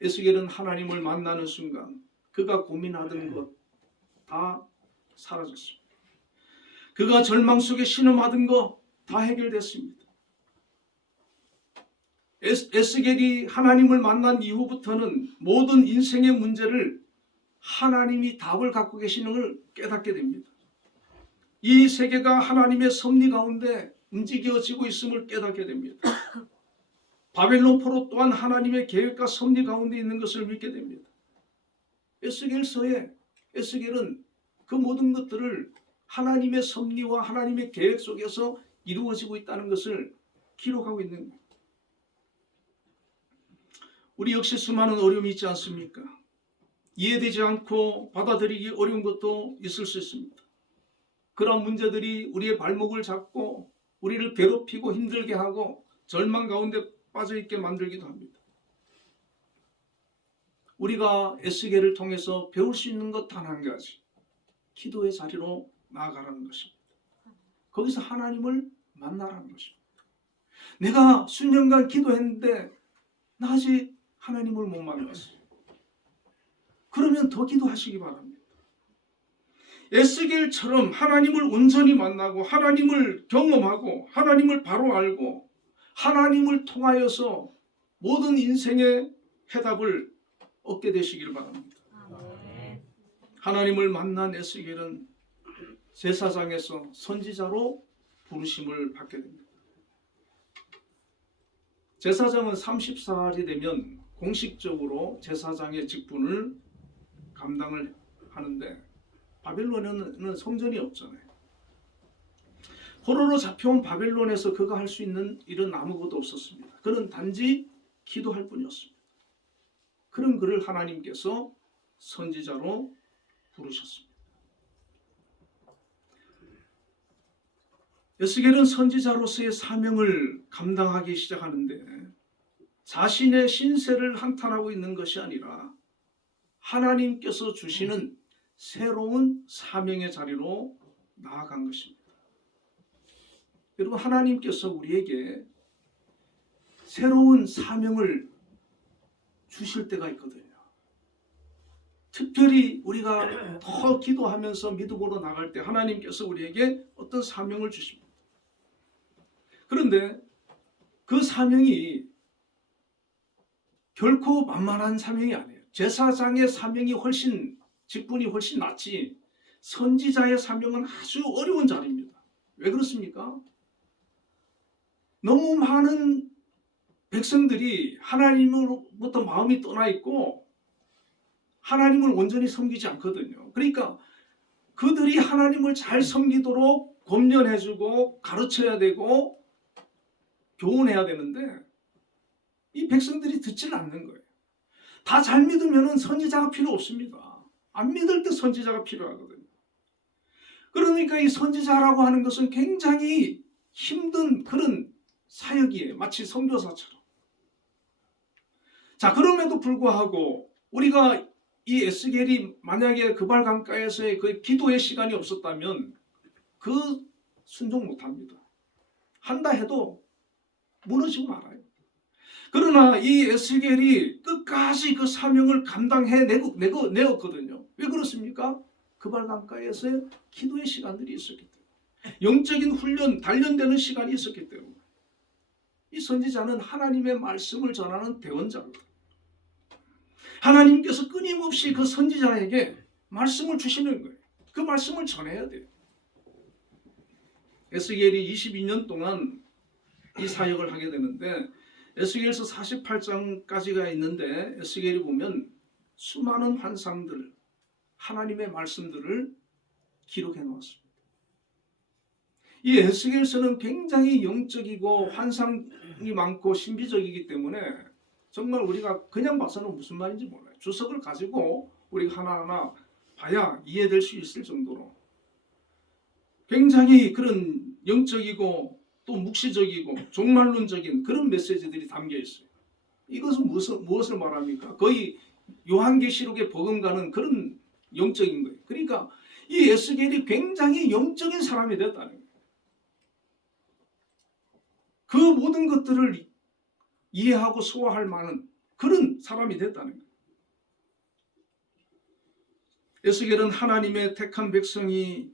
에스겔은 하나님을 만나는 순간 그가 고민하던 것 다 사라졌습니다. 그가 절망 속에 신음하던 것 다 해결됐습니다. 에스겔이 하나님을 만난 이후부터는 모든 인생의 문제를 하나님이 답을 갖고 계시는 걸 깨닫게 됩니다. 이 세계가 하나님의 섭리 가운데 움직여지고 있음을 깨닫게 됩니다. 바벨론 포로 또한 하나님의 계획과 섭리 가운데 있는 것을 믿게 됩니다. 에스겔서에 에스겔은 그 모든 것들을 하나님의 섭리와 하나님의 계획 속에서 이루어지고 있다는 것을 기록하고 있는 겁니다. 우리 역시 수많은 어려움이 있지 않습니까? 이해되지 않고 받아들이기 어려운 것도 있을 수 있습니다. 그런 문제들이 우리의 발목을 잡고 우리를 괴롭히고 힘들게 하고 절망 가운데 빠져있게 만들기도 합니다. 우리가 에스겔을 통해서 배울 수 있는 것 단 한 가지, 기도의 자리로 나아가라는 것입니다. 거기서 하나님을 만나라는 것입니다. 내가 수년간 기도했는데 나 아직 하나님을 못 만났어요. 그러면 더 기도하시기 바랍니다. 에스겔처럼 하나님을 온전히 만나고 하나님을 경험하고 하나님을 바로 알고 하나님을 통하여서 모든 인생의 해답을 얻게 되시기를 바랍니다. 하나님을 만난 에스겔은 제사장에서 선지자로 부르심을 받게 됩니다. 제사장은 30살이 되면 공식적으로 제사장의 직분을 감당을 하는데 바벨론에는 성전이 없잖아요. 포로로 잡혀온 바벨론에서 그가 할 수 있는 일은 아무것도 없었습니다. 그는 단지 기도할 뿐이었습니다. 그런 그를 하나님께서 선지자로 부르셨습니다. 에스겔은 선지자로서의 사명을 감당하기 시작하는데 자신의 신세를 한탄하고 있는 것이 아니라 하나님께서 주시는 새로운 사명의 자리로 나아간 것입니다. 여러분, 하나님께서 우리에게 새로운 사명을 주실 때가 있거든요. 특별히 우리가 더 기도하면서 믿음으로 나갈 때 하나님께서 우리에게 어떤 사명을 주십니다. 그런데 그 사명이 결코 만만한 사명이 아니에요. 제사장의 사명이 직분이 훨씬 낫지 선지자의 사명은 아주 어려운 자리입니다. 왜 그렇습니까? 너무 많은 백성들이 하나님으로부터 마음이 떠나 있고 하나님을 온전히 섬기지 않거든요. 그러니까 그들이 하나님을 잘 섬기도록 권면해주고 가르쳐야 되고 교훈해야 되는데 이 백성들이 듣지를 않는 거예요. 다 잘 믿으면 선지자가 필요 없습니다. 안 믿을 때 선지자가 필요하거든요. 그러니까 이 선지자라고 하는 것은 굉장히 힘든 그런 사역이에요. 마치 선교사처럼. 자, 그럼에도 불구하고 우리가 이 에스겔이 만약에 그발 강가에서의 그 기도의 시간이 없었다면 그 순종 못합니다. 한다 해도 무너지고 말아요. 그러나 이 에스겔이 끝까지 그 사명을 감당해 내었거든요. 왜 그렇습니까? 그발 강가에서의 기도의 시간들이 있었기 때문에, 영적인 훈련, 단련되는 시간이 있었기 때문에. 이 선지자는 하나님의 말씀을 전하는 대원자입니다. 하나님께서 끊임없이 그 선지자에게 말씀을 주시는 거예요. 그 말씀을 전해야 돼요. 에스겔이 22년 동안 이 사역을 하게 되는데, 에스겔서 48장까지가 있는데 에스겔이 보면 수많은 환상들, 하나님의 말씀들을 기록해 놓았습니다. 이 에스겔서는 굉장히 영적이고 환상이 많고 신비적이기 때문에 정말 우리가 그냥 봐서는 무슨 말인지 몰라요. 주석을 가지고 우리가 하나하나 봐야 이해될 수 있을 정도로 굉장히 그런 영적이고 또 묵시적이고 종말론적인 그런 메시지들이 담겨 있어요. 이것은 무엇을 말합니까? 거의 요한계시록에 버금가는 그런 영적인 거예요. 그러니까 이 에스겔이 굉장히 영적인 사람이 됐다는 거예요. 그 모든 것들을 이해하고 소화할 만한 그런 사람이 됐다는 거예요. 에스겔은 하나님의 택한 백성이,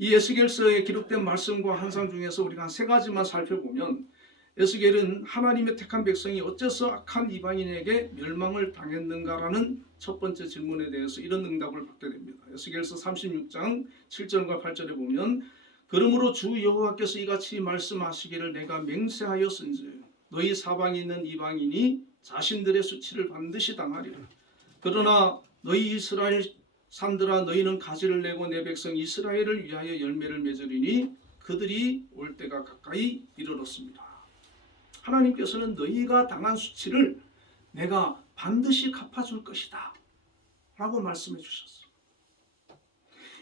이 에스겔서에 기록된 말씀과 환상 중에서 우리가 한 세 가지만 살펴보면, 에스겔은 하나님의 택한 백성이 어째서 악한 이방인에게 멸망을 당했는가라는 첫 번째 질문에 대해서 이런 응답을 받게 됩니다. 에스겔서 36장 7절과 8절에 보면, 그러므로 주 여호와께서 이같이 말씀하시기를 내가 맹세하였은즉 너희 사방에 있는 이방인이 자신들의 수치를 반드시 당하리라. 그러나 너희 이스라엘 산들아 너희는 가지를 내고 내 백성 이스라엘을 위하여 열매를 맺으리니 그들이 올 때가 가까이 이르렀습니다. 하나님께서는 너희가 당한 수치를 내가 반드시 갚아줄 것이다 라고 말씀해 주셨어요.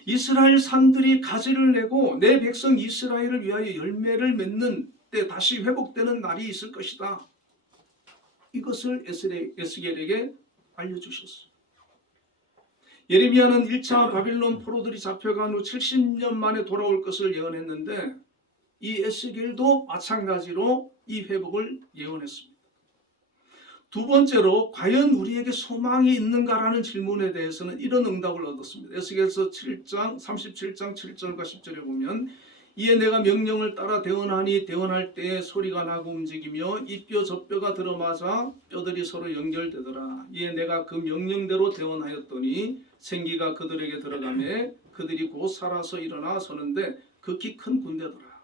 이스라엘 산들이 가지를 내고 내 백성 이스라엘을 위하여 열매를 맺는 때 다시 회복되는 날이 있을 것이다. 이것을 에스겔에게 알려주셨어요. 예레미야는 1차 바빌론 포로들이 잡혀간 후 70년 만에 돌아올 것을 예언했는데, 이 에스겔도 마찬가지로 이 회복을 예언했습니다. 두 번째로 과연 우리에게 소망이 있는가라는 질문에 대해서는 이런 응답을 얻었습니다. 에스겔서 7장 37장 7절과 10절에 보면, 이에 내가 명령을 따라 대언하니 대언할 때에 소리가 나고 움직이며 이 뼈 저 뼈가 들어맞아 뼈들이 서로 연결되더라. 이에 내가 그 명령대로 대언하였더니 생기가 그들에게 들어가매 그들이 곧 살아서 일어나 서는데 극히 큰 군대더라.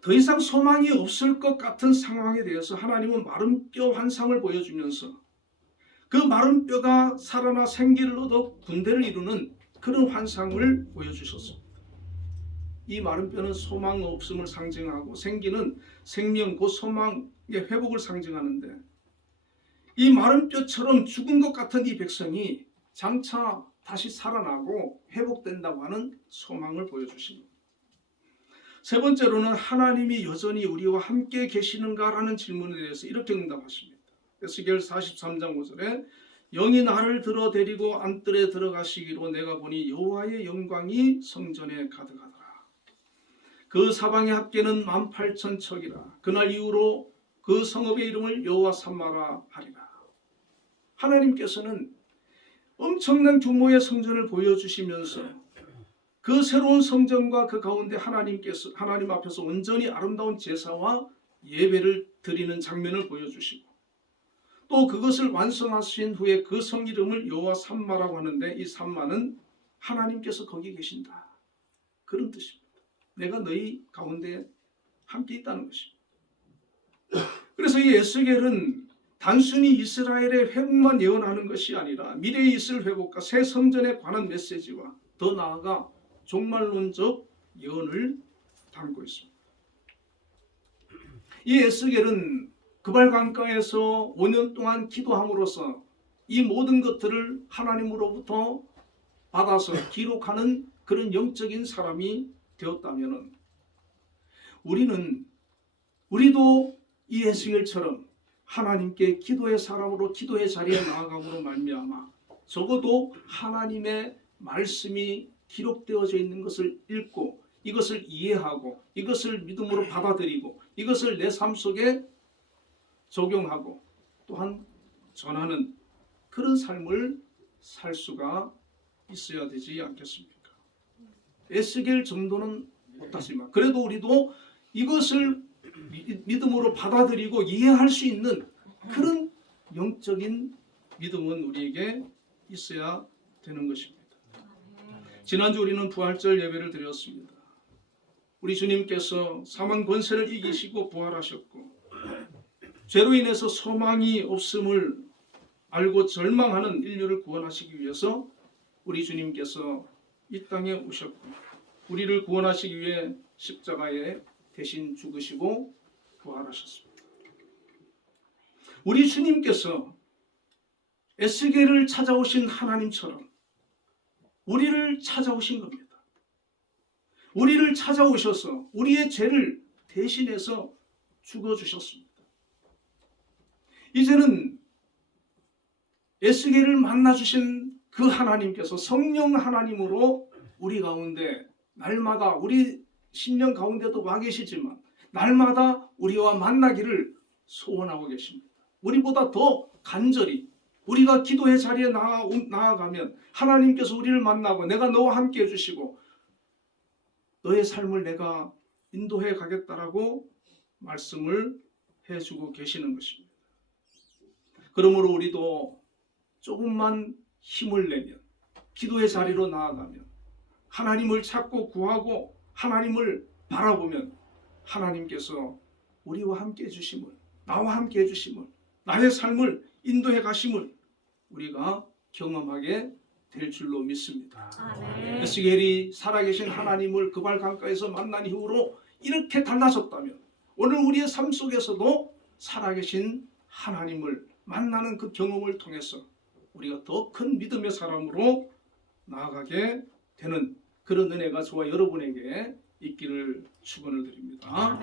더 이상 소망이 없을 것 같은 상황에 대해서 하나님은 마른 뼈 환상을 보여주면서 그 마른 뼈가 살아나 생기를 얻어 군대를 이루는 그런 환상을 보여주셨습니다. 이 마른 뼈는 소망 없음을 상징하고 생기는 생명, 곧 소망의 회복을 상징하는데, 이 마른 뼈처럼 죽은 것 같은 이 백성이 장차 다시 살아나고 회복된다고 하는 소망을 보여주십니다. 세 번째로는 하나님이 여전히 우리와 함께 계시는가라는 질문에 대해서 이렇게 응답하십니다. 에스겔 43장 5절에 영이 나를 들어 데리고 안뜰에 들어가시기로 내가 보니 여호와의 영광이 성전에 가득하더라. 그 사방의 합계는 18,000척이라. 그날 이후로 그 성읍의 이름을 여호와 삼마라 하리라. 하나님께서는 엄청난 규모의 성전을 보여주시면서 그 새로운 성전과 그 가운데 하나님 앞에서 온전히 아름다운 제사와 예배를 드리는 장면을 보여주시고, 또 그것을 완성하신 후에 그 성 이름을 여호와 삼마라고 하는데, 이 삼마는 하나님께서 거기 계신다 그런 뜻입니다. 내가 너희 가운데 함께 있다는 것입니다. 그래서 이 에스겔은 단순히 이스라엘의 회복만 예언하는 것이 아니라 미래에 있을 회복과 새 성전에 관한 메시지와 더 나아가 종말론적 예언을 담고 있습니다. 이 에스겔은 그발 강가에서 5년 동안 기도함으로써 이 모든 것들을 하나님으로부터 받아서 기록하는 그런 영적인 사람이 되었다면 우리도 이 에스겔처럼 하나님께 기도의 사람으로 기도의 자리에 나아감으로 말미암아 적어도 하나님의 말씀이 기록되어져 있는 것을 읽고 이것을 이해하고 이것을 믿음으로 받아들이고 이것을 내 삶 속에 적용하고 또한 전하는 그런 삶을 살 수가 있어야 되지 않겠습니까? 에스겔 정도는 못하지만 그래도 우리도 이것을 믿음으로 받아들이고 이해할 수 있는 그런 영적인 믿음은 우리에게 있어야 되는 것입니다. 지난주 우리는 부활절 예배를 드렸습니다. 우리 주님께서 사망 권세를 이기시고 부활하셨고 죄로 인해서 소망이 없음을 알고 절망하는 인류를 구원하시기 위해서 우리 주님께서 이 땅에 오셨고 우리를 구원하시기 위해 십자가에 대신 죽으시고 부활하셨습니다. 우리 주님께서 에스겔을 찾아오신 하나님처럼 우리를 찾아오신 겁니다. 우리를 찾아오셔서 우리의 죄를 대신해서 죽어주셨습니다. 이제는 에스겔을 만나주신 그 하나님께서 성령 하나님으로 우리 가운데 날마다 우리 신령 가운데도 와 계시지만 날마다 우리와 만나기를 소원하고 계십니다. 우리보다 더 간절히 우리가 기도의 자리에 나아가면 하나님께서 우리를 만나고 내가 너와 함께 해주시고 너의 삶을 내가 인도해 가겠다라고 말씀을 해주고 계시는 것입니다. 그러므로 우리도 조금만 힘을 내면 기도의 자리로 나아가면 하나님을 찾고 구하고 하나님을 바라보면 하나님께서 우리와 함께 해주심을 나와 함께 해주심을 나의 삶을 인도해 가심을 우리가 경험하게 될 줄로 믿습니다. 에스겔이 살아계신 하나님을 그발 강가에서 만난 이후로 이렇게 달라졌다면 오늘 우리의 삶 속에서도 살아계신 하나님을 만나는 그 경험을 통해서 우리가 더 큰 믿음의 사람으로 나아가게 되는 그런 은혜가 저와 여러분에게 있기를 축원을 드립니다.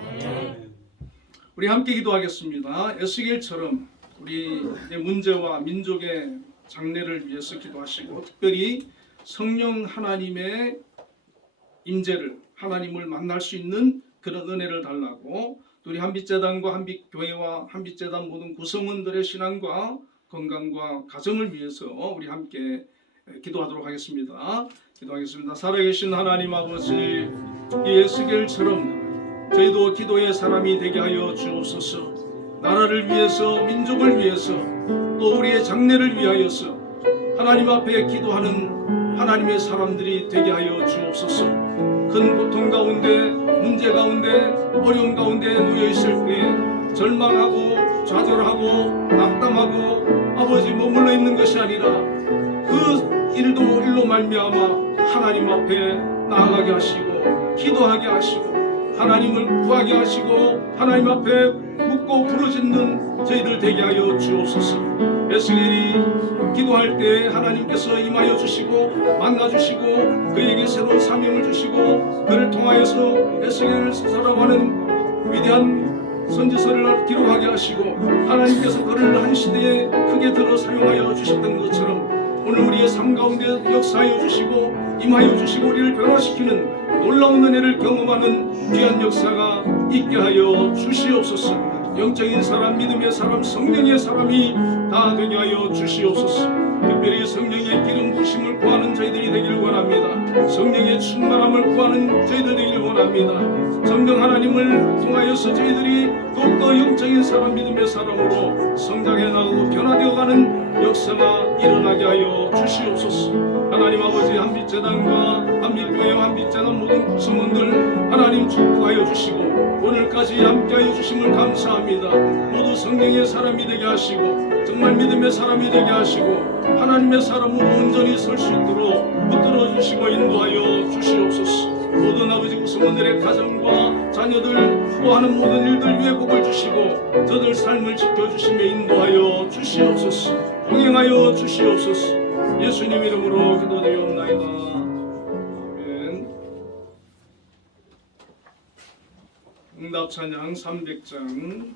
우리 함께 기도하겠습니다. 에스겔처럼 우리의 문제와 민족의 장래를 위해서 기도하시고 특별히 성령 하나님의 임재를 하나님을 만날 수 있는 그런 은혜를 달라고 우리 한빛재단과 한빛교회와 한빛재단 모든 구성원들의 신앙과 건강과 가정을 위해서 우리 함께 기도하도록 하겠습니다. 기도하겠습니다. 살아계신 하나님 아버지, 이 에스겔처럼 저희도 기도의 사람이 되게 하여 주옵소서. 나라를 위해서, 민족을 위해서, 또 우리의 장래를 위하여서 하나님 앞에 기도하는 하나님의 사람들이 되게 하여 주옵소서. 큰 고통 가운데, 문제 가운데, 어려움 가운데 놓여 있을 때에 절망하고 좌절하고 낙담하고 아버지 머물러 있는 것이 아니라 그 일로 말미암아 하나님 앞에 나아가게 하시고 기도하게 하시고 하나님을 구하게 하시고 하나님 앞에 묻고 부르짖는 저희들 되게 하여 주옵소서. 에스겔이 기도할 때 하나님께서 임하여 주시고 만나 주시고 그에게 새로운 사명을 주시고 그를 통하여서 에스겔을 사랑하는 위대한 선지서를 기록하게 하시고 하나님께서 그를 한 시대에 크게 들어 사용하여 주셨던 것처럼 오늘 우리의 삶 가운데 역사하여 주시고 임하여 주시고 우리를 변화시키는 놀라운 은혜를 경험하는 귀한 역사가 있게 하여 주시옵소서. 영적인 사람, 믿음의 사람, 성령의 사람이 다 되게 하여 주시옵소서. 특별히 성령의 기름 부심을 구하는 저희들이 되기를 원합니다. 성령의 충만함을 구하는 저희들 되기를 원합니다. 성령 하나님을 통하여서 저희들이 더욱더 영적인 사람, 믿음의 사람으로 성장해 나가고 변화되어가는 역사가 일어나게 하여 주시옵소서. 하나님 아버지, 한빛재단과 한빛교회와 한빛재단 모든 구성원들 하나님 축복하여 주시고 오늘까지 함께하여 주심을 감사합니다. 모두 성령의 사람이 되게 하시고 정말 믿음의 사람이 되게 하시고 하나님의 사람으로 온전히 설 수 있도록 붙들어 주시고 인도하여 주시옵소서. 모든 아버지 구성원들의 가정과 자녀들 또 하는 모든 일들 위에 복을 주시고 저들 삶을 지켜주시며 인도하여 주시옵소서. 동행하여 주시옵소서. 예수님 이름으로 기도드리옵나이다. 아멘. 응답 찬양 300장.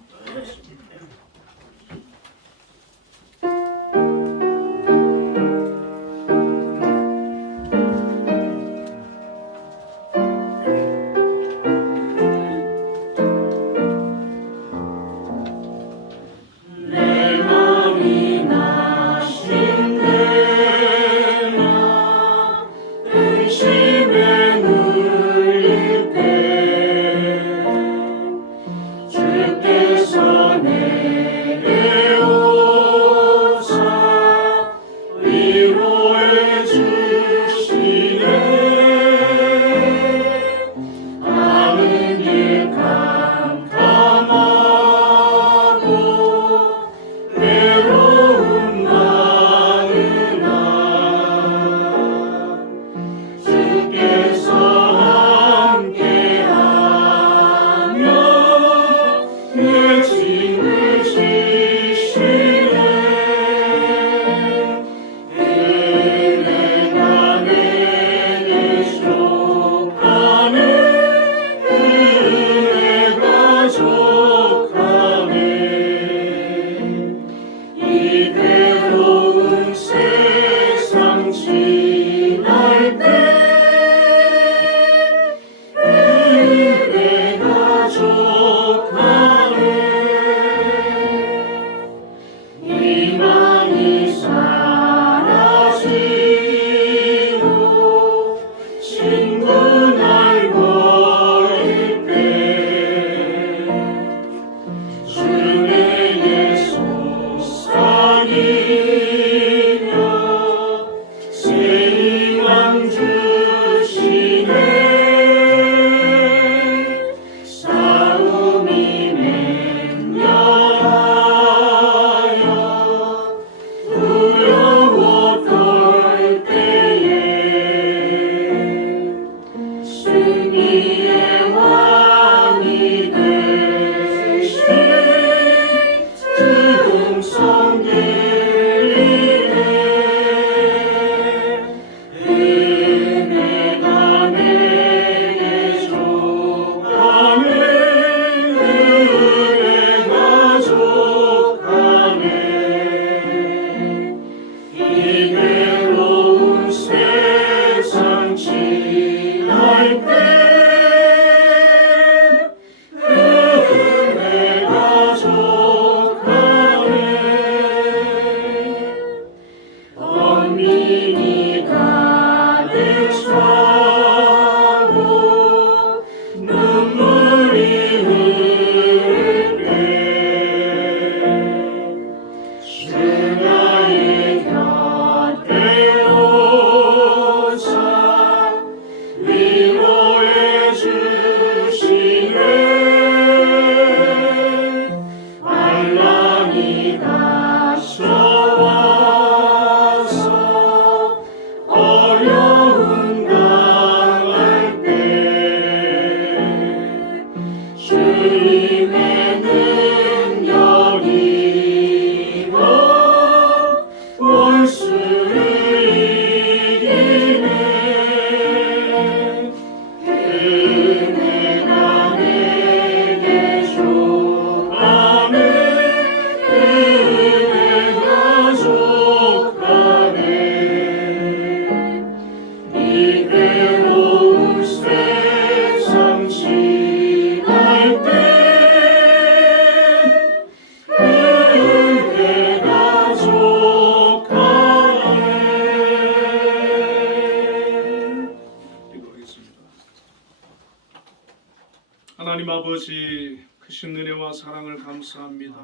하나님 아버지 크신 은혜와 사랑을 감사합니다.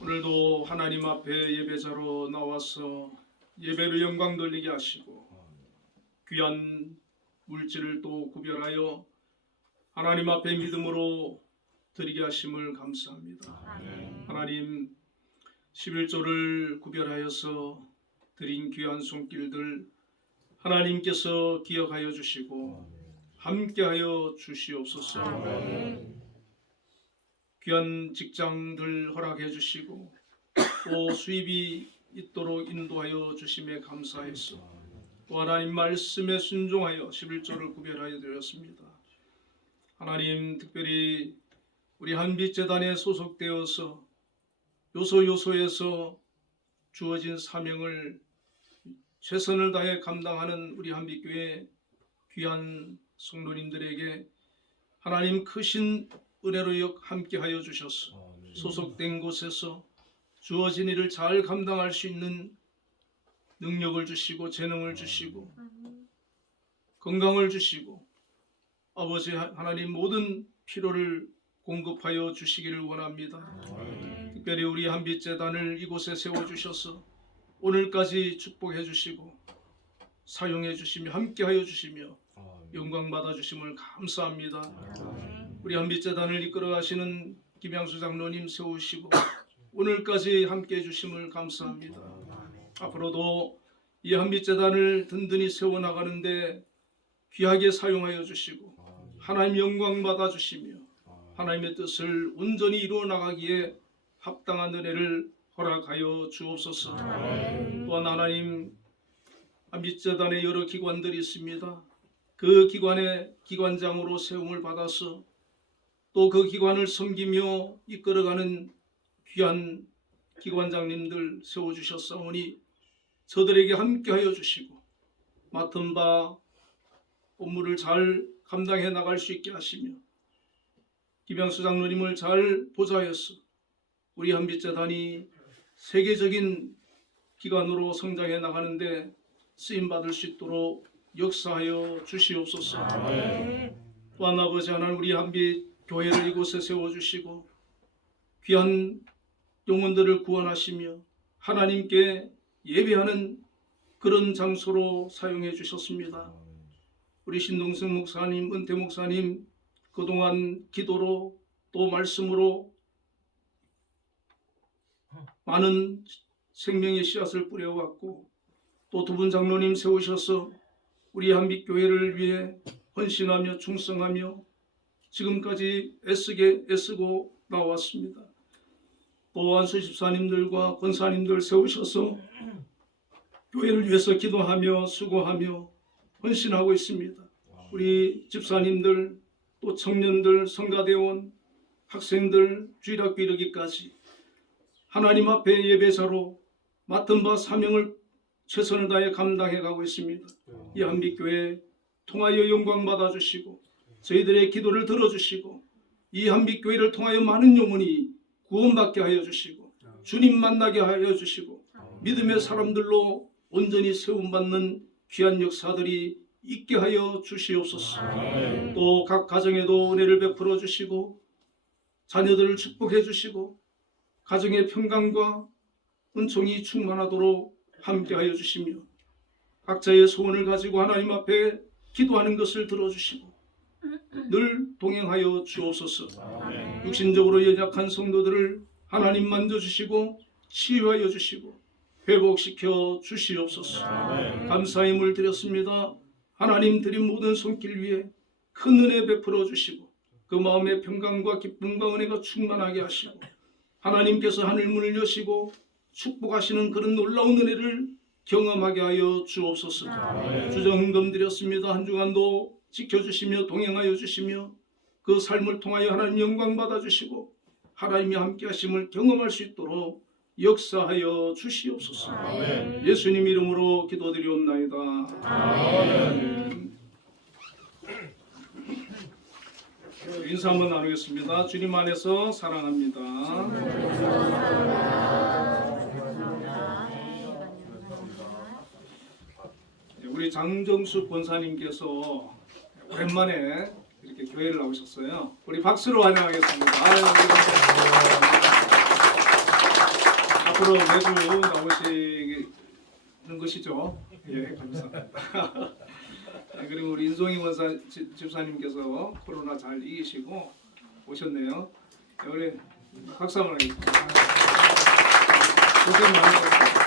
오늘도 하나님 앞에 예배자로 나와서 예배로 영광 돌리게 하시고 귀한 물질을 또 구별하여 하나님 앞에 믿음으로 드리게 하심을 감사합니다. 하나님 11조를 구별하여서 드린 귀한 손길들 하나님께서 기억하여 주시고 함께하여 주시옵소서. 귀한 직장들 허락해 주시고 또 수입이 있도록 인도하여 주심에 감사했어. 또 하나님 말씀에 순종하여 11조를 구별하여 드렸습니다. 하나님, 특별히 우리 한빛재단에 소속되어서 요소에서 주어진 사명을 최선을 다해 감당하는 우리 한빛교회 귀한 성도님들에게 하나님 크신 은혜로 함께하여 주셔서 소속된 곳에서 주어진 일을 잘 감당할 수 있는 능력을 주시고 재능을 주시고 건강을 주시고 아버지 하나님 모든 필요를 공급하여 주시기를 원합니다. 특별히 우리 한빛재단을 이곳에 세워주셔서 오늘까지 축복해 주시고 사용해 주시며 함께하여 주시며 영광 받아 주심을 감사합니다. 우리 한빛재단을 이끌어 가시는 김양수 장로님 세우시고 오늘까지 함께해 주심을 감사합니다. 앞으로도 이 한빛재단을 든든히 세워나가는데 귀하게 사용하여 주시고 하나님 영광 받아 주시며 하나님의 뜻을 온전히 이루어 나가기에 합당한 은혜를 허락하여 주옵소서. 또한 하나님, 한빛재단에 여러 기관들이 있습니다. 그 기관의 기관장으로 세움을 받아서 또 그 기관을 섬기며 이끌어가는 귀한 기관장님들 세워주셨사오니 저들에게 함께하여 주시고 맡은 바 업무를 잘 감당해 나갈 수 있게 하시며 김양수 장로님을 잘 보좌해서 우리 한빛재단이 세계적인 기관으로 성장해 나가는데 쓰임받을 수 있도록 역사하여 주시옵소서. 또한 아버지 하나님, 우리 한빛교회를 이곳에 세워주시고 귀한 영혼들을 구원하시며 하나님께 예배하는 그런 장소로 사용해 주셨습니다. 우리 신동승 목사님, 은퇴 목사님 그동안 기도로 또 말씀으로 많은 생명의 씨앗을 뿌려왔고 또 두 분 장로님 세우셔서 우리 한빛교회를 위해 헌신하며 충성하며 지금까지 애쓰고 나왔습니다. 또 안수 집사님들과 권사님들 세우셔서 교회를 위해서 기도하며 수고하며 헌신하고 있습니다. 우리 집사님들 또 청년들, 성가대원, 학생들, 주일학교 이르기까지 하나님 앞에 예배자로 맡은 바 사명을 최선을 다해 감당해 가고 있습니다. 이 한빛교회 통하여 영광 받아주시고 저희들의 기도를 들어주시고 이 한빛교회를 통하여 많은 영혼이 구원받게 하여 주시고 주님 만나게 하여 주시고 믿음의 사람들로 온전히 세움받는 귀한 역사들이 있게 하여 주시옵소서. 또 각 가정에도 은혜를 베풀어 주시고 자녀들을 축복해 주시고 가정의 평강과 은총이 충만하도록 함께하여 주시며 각자의 소원을 가지고 하나님 앞에 기도하는 것을 들어주시고 늘 동행하여 주옵소서. 육신적으로 연약한 성도들을 하나님 만져주시고 치유하여 주시고 회복시켜 주시옵소서. 감사의 물 드렸습니다. 하나님 드린 모든 손길 위에 큰 은혜 베풀어 주시고 그 마음의 평강과 기쁨과 은혜가 충만하게 하시고 하나님께서 하늘문을 여시고 축복하시는 그런 놀라운 은혜를 경험하게 하여 주옵소서. 주정금 드렸습니다. 한 주간도 지켜주시며 동행하여 주시며 그 삶을 통하여 하나님 영광 받아주시고 하나님이 함께하심을 경험할 수 있도록 역사하여 주시옵소서. 예수님 이름으로 기도드리옵나이다. 아멘. 인사 한번 나누겠습니다. 주님 안에서 사랑합니다. 우리 장정수 권사님께서 오랜만에 이렇게 교회를 나오셨어요. 우리 박수로 환영하겠습니다. 앞으로 매주 나오시는 것이죠. 예, 감사합니다. 그리고 우리 인송이 권사 집사님께서 코로나 잘 이기시고 오셨네요. 우리 박수 한번 하겠습니다. 고생 많으셨습니다.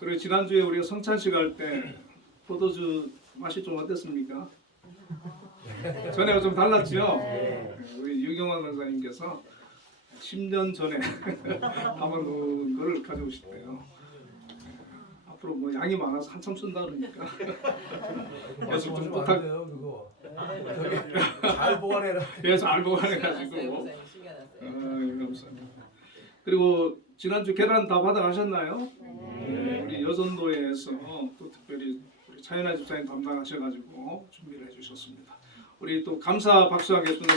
그리고 지난주에 우리가 성찬식 할 때 포도주 맛이 좀 어땠습니까? 전에가 좀 달랐죠? 우리 유경환 권사님께서 10년 전에 담아놓은 거를 가져오셨대요. 앞으로 뭐 양이 많아서 한참 쓴다 그러니까 계속 좀 부탁. 돼요 그거. 저기 잘 보관해라. 그래서 알고 가가지고 감사합니다. 그리고 지난주 계란 다 받아가셨나요? 네. 우리 여전도에서 또 특별히 우리 차연아 집사님 담당하셔가지고 준비를 해주셨습니다. 우리 또 감사 박수 하겠습니다.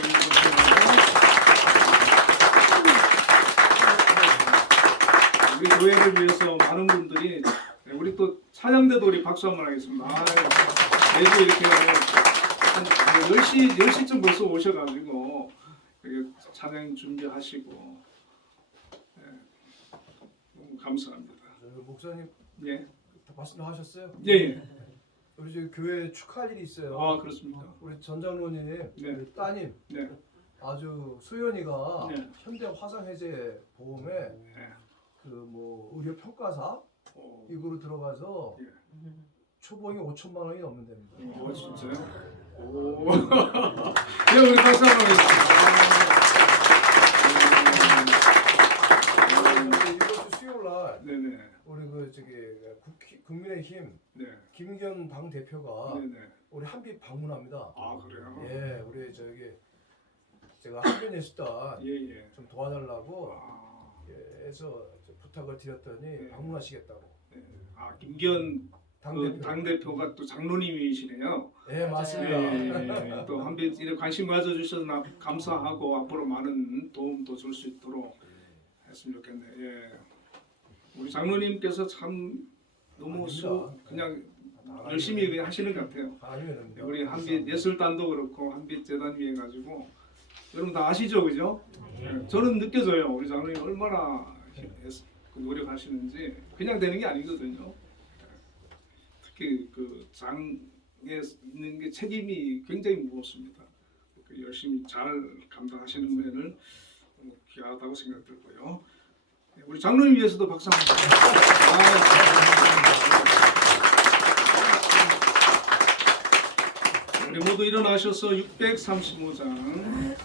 우리 교회를 위해서 많은 분들이 우리 또 찬양대도 우리 박수 한번 하겠습니다. 매주 이렇게 한 10시쯤 벌써 오셔가지고 찬양 준비하시고 너무 감사합니다. 목사님 예, 말씀하셨어요? 예. 우리 저기 교회 축하할 일이 있어요. 아 그렇습니까? 우리 전 장로님 네. 우리 따님 네, 아주 수연이가 네. 현대 화상해제 보험에 네. 그 뭐 의료 평가사 이거로 들어가서 예. 초봉이 5천만 원이 넘는답니다. 진짜요? 오, 네 우리 박수 한번 하겠습니다. 이번 주 수요일 날 네네, 우리 그 저기 국민의힘 네, 김기현 당 대표가 네네. 우리 한빛 방문합니다. 아 그래요? 예, 우리 저기 제가 한빛예술단 예. 좀 도와달라고 아, 해서 부탁을 드렸더니 네. 방문하시겠다고. 네. 아 김기현 그 당대표가 또 장로님이시네요. 예, 맞습니다. 또 한빛 이렇게 관심 가져주셔서 감사하고 앞으로 많은 도움도 줄 수 있도록 했으면 좋겠네요. 예. 우리 장로님께서 참 너무 그냥 열심히 그냥 하시는 것 같아요. 우리 한빛 예술단도 그렇고 한빛 재단 위해 가지고 여러분 다 아시죠, 그죠? 예. 저는 느껴져요. 우리 장로님 얼마나 노력하시는지 그냥 되는 게 아니거든요. 특히 그 장에 있는 게 책임이 굉장히 무겁습니다. 열심히 잘 감당하시는 면을 너무 귀하다고 생각 들고요. 우리 장로님 위해서도 박수 한번 주세요. 우리 모두 일어나셔서 635장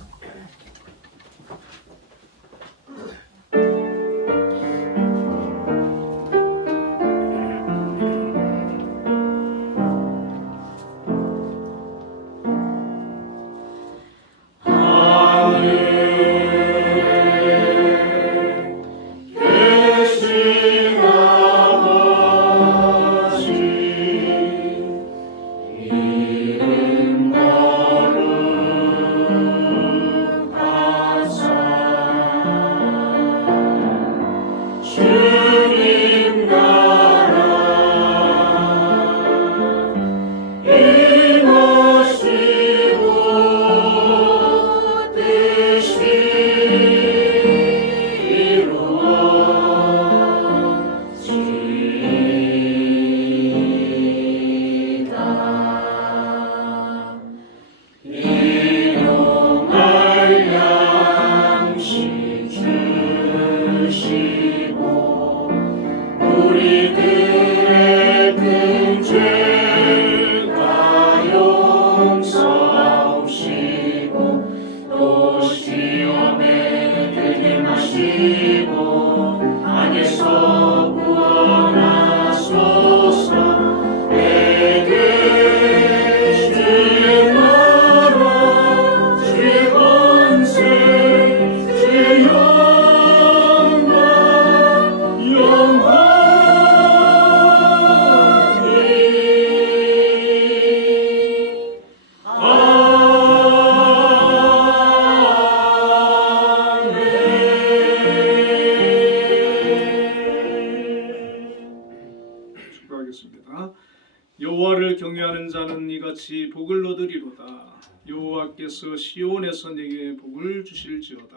여호와를 경외하는 자는 이같이 복을 얻으리로다. 여호와께서 시온에서 내게 복을 주실지어다.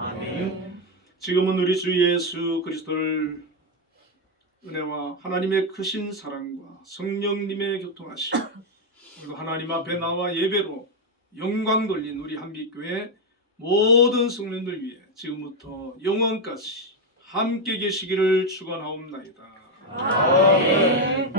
아멘. 지금은 우리 주 예수 그리스도를 은혜와 하나님의 크신 사랑과 성령님의 교통하심 그리고 하나님 앞에 나와 예배로 영광 돌린 우리 한빛교회 모든 성령들 위해 지금부터 영원까지 함께 계시기를 축원하옵나이다. 아멘.